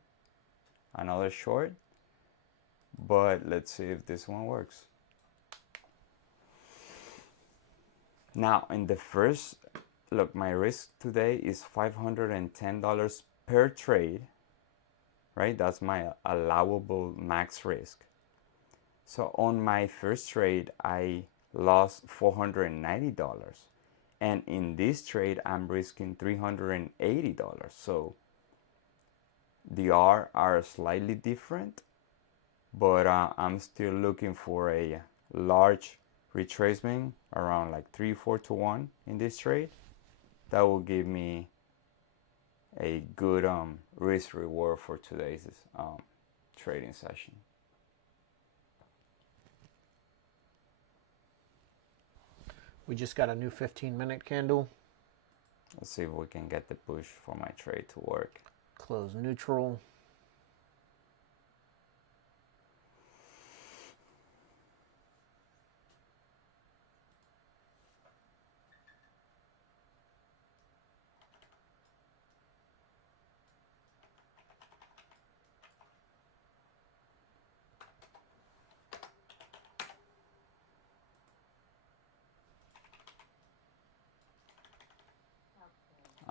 another short, but let's see if this one works. Now in the first, look, my risk today is $510 per trade, right? That's my allowable max risk. So on my first trade, I lost $490. And in this trade, I'm risking $380. So the R are slightly different, but I'm still looking for a large retracement around like 3-4-to-1 in this trade. That will give me a good risk reward for today's trading session. We just got a new 15-minute candle. Let's see if we can get the push for my trade to work. Close neutral.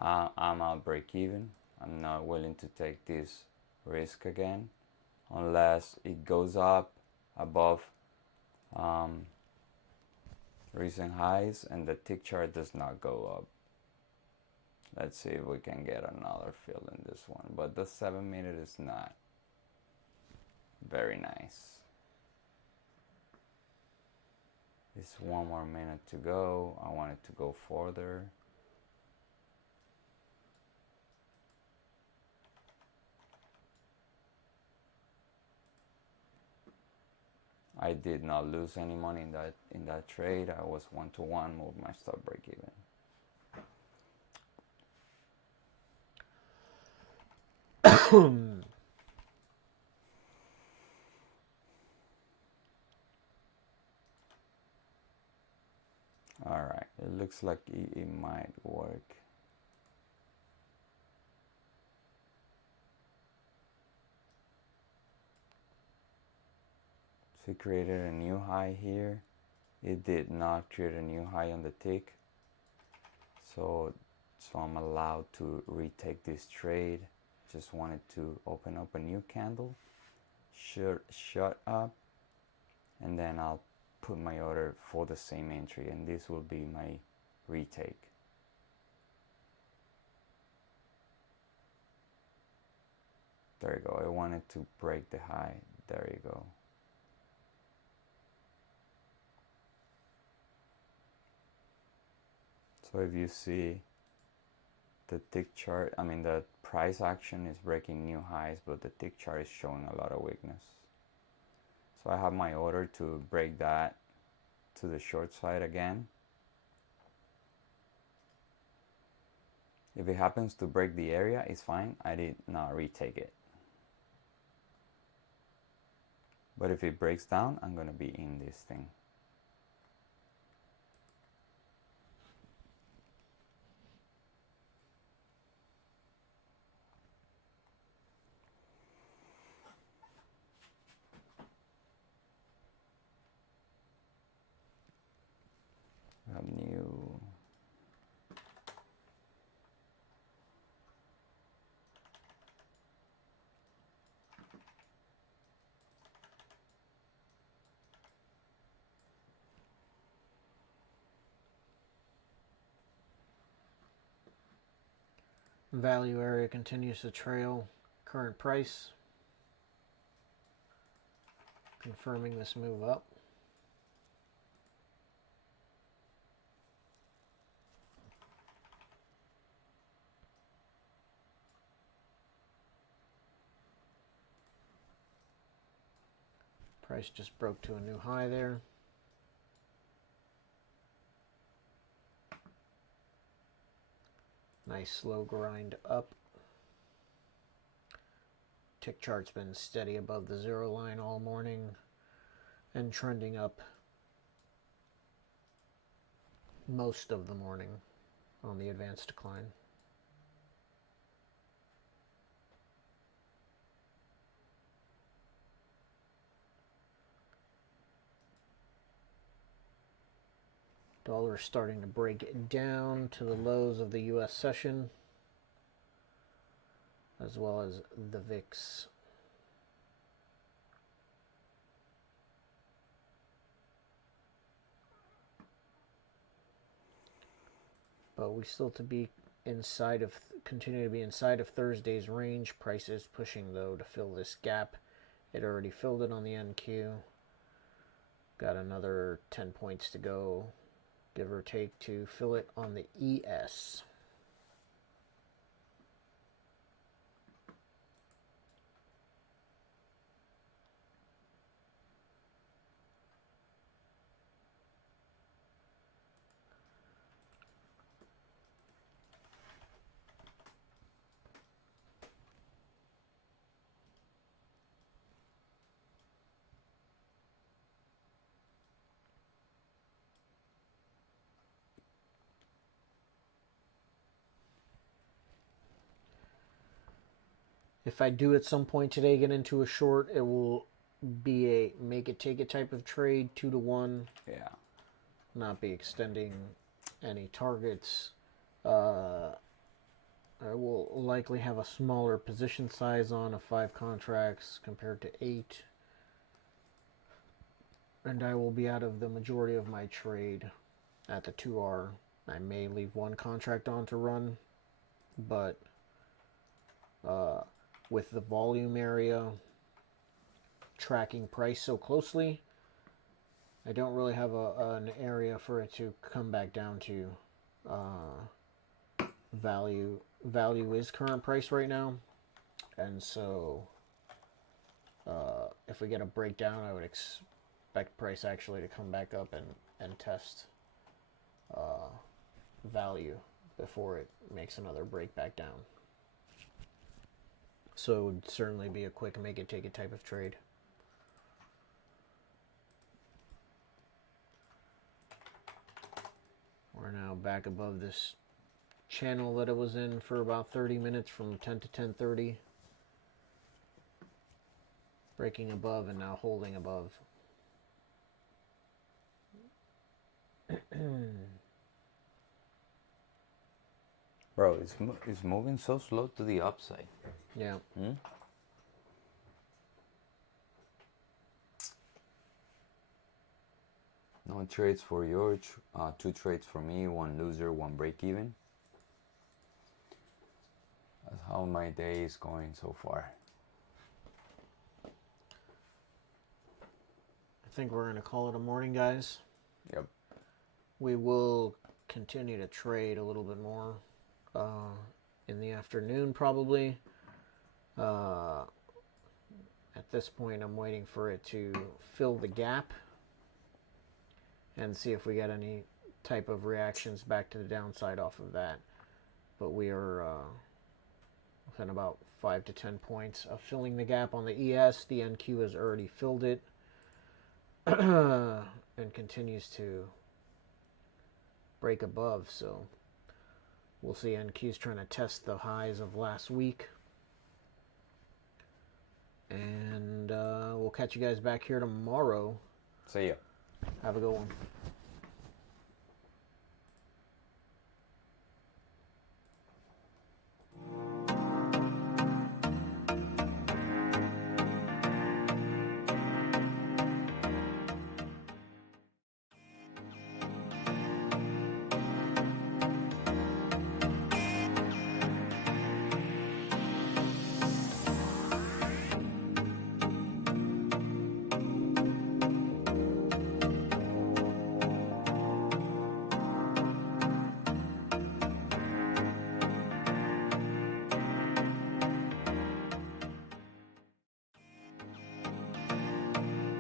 I'm out break even. I'm not willing to take this risk again unless it goes up above recent highs and the tick chart does not go up. Let's see if we can get another fill in this one, but the 7-minute is not very nice. It's 1 more minute to go. I want it to go further. I did not lose any money in that trade. I was 1-to-1, moved my stop break even. All right, it looks like it might work. So it created a new high here. It did not create a new high on the tick. So I'm allowed to retake this trade. Just wanted to open up a new candle, shut up, and then I'll put my order for the same entry, and this will be my retake. There you go. I wanted to break the high. There you go. So if you see the tick chart, I mean the price action is breaking new highs, but the tick chart is showing a lot of weakness. So I have my order to break that to the short side again. If it happens to break the area, it's fine. I did not retake it. But if it breaks down, I'm gonna be in this thing. We have new. Value area continues to trail current price, confirming this move up. Price just broke to a new high there. Nice slow grind up. Tick chart's been steady above the zero line all morning and trending up most of the morning on the advanced decline. Dollar starting to break it down to the lows of the US session, as well as the VIX. But we still to be inside of, continue to be inside of Thursday's range. Price is pushing though to fill this gap. It already filled it on the NQ. Got another 10 points to go, give or take, to fill it on the ES. If I do at some point today get into a short, it will be a make it take it type of trade, 2-to-1. Yeah. Not be extending any targets. I will likely have a smaller position size on of 5 contracts compared to 8. And I will be out of the majority of my trade at the 2R. I may leave one contract on to run, but with the volume area tracking price so closely, I don't really have an area for it to come back down to value. Value is current price right now, and so if we get a breakdown, I would expect price actually to come back up and test value before it makes another break back down. So it would certainly be a quick make it take it type of trade. We're now back above this channel that it was in for about 30 minutes from 10 to 10:30. Breaking above and now holding above. Bro, it's moving so slow to the upside. Yeah. No trades for George, 2 trades for me, 1 loser, 1 break even. That's how my day is going so far. I think we're going to call it a morning, guys. Yep. We will continue to trade a little bit more in the afternoon, probably. At this point, I'm waiting for it to fill the gap and see if we get any type of reactions back to the downside off of that. But we are within about 5 to 10 points of filling the gap on the ES. The NQ has already filled it and continues to break above. So we'll see. NQ's trying to test the highs of last week. And we'll catch you guys back here tomorrow. See ya. Have a good one.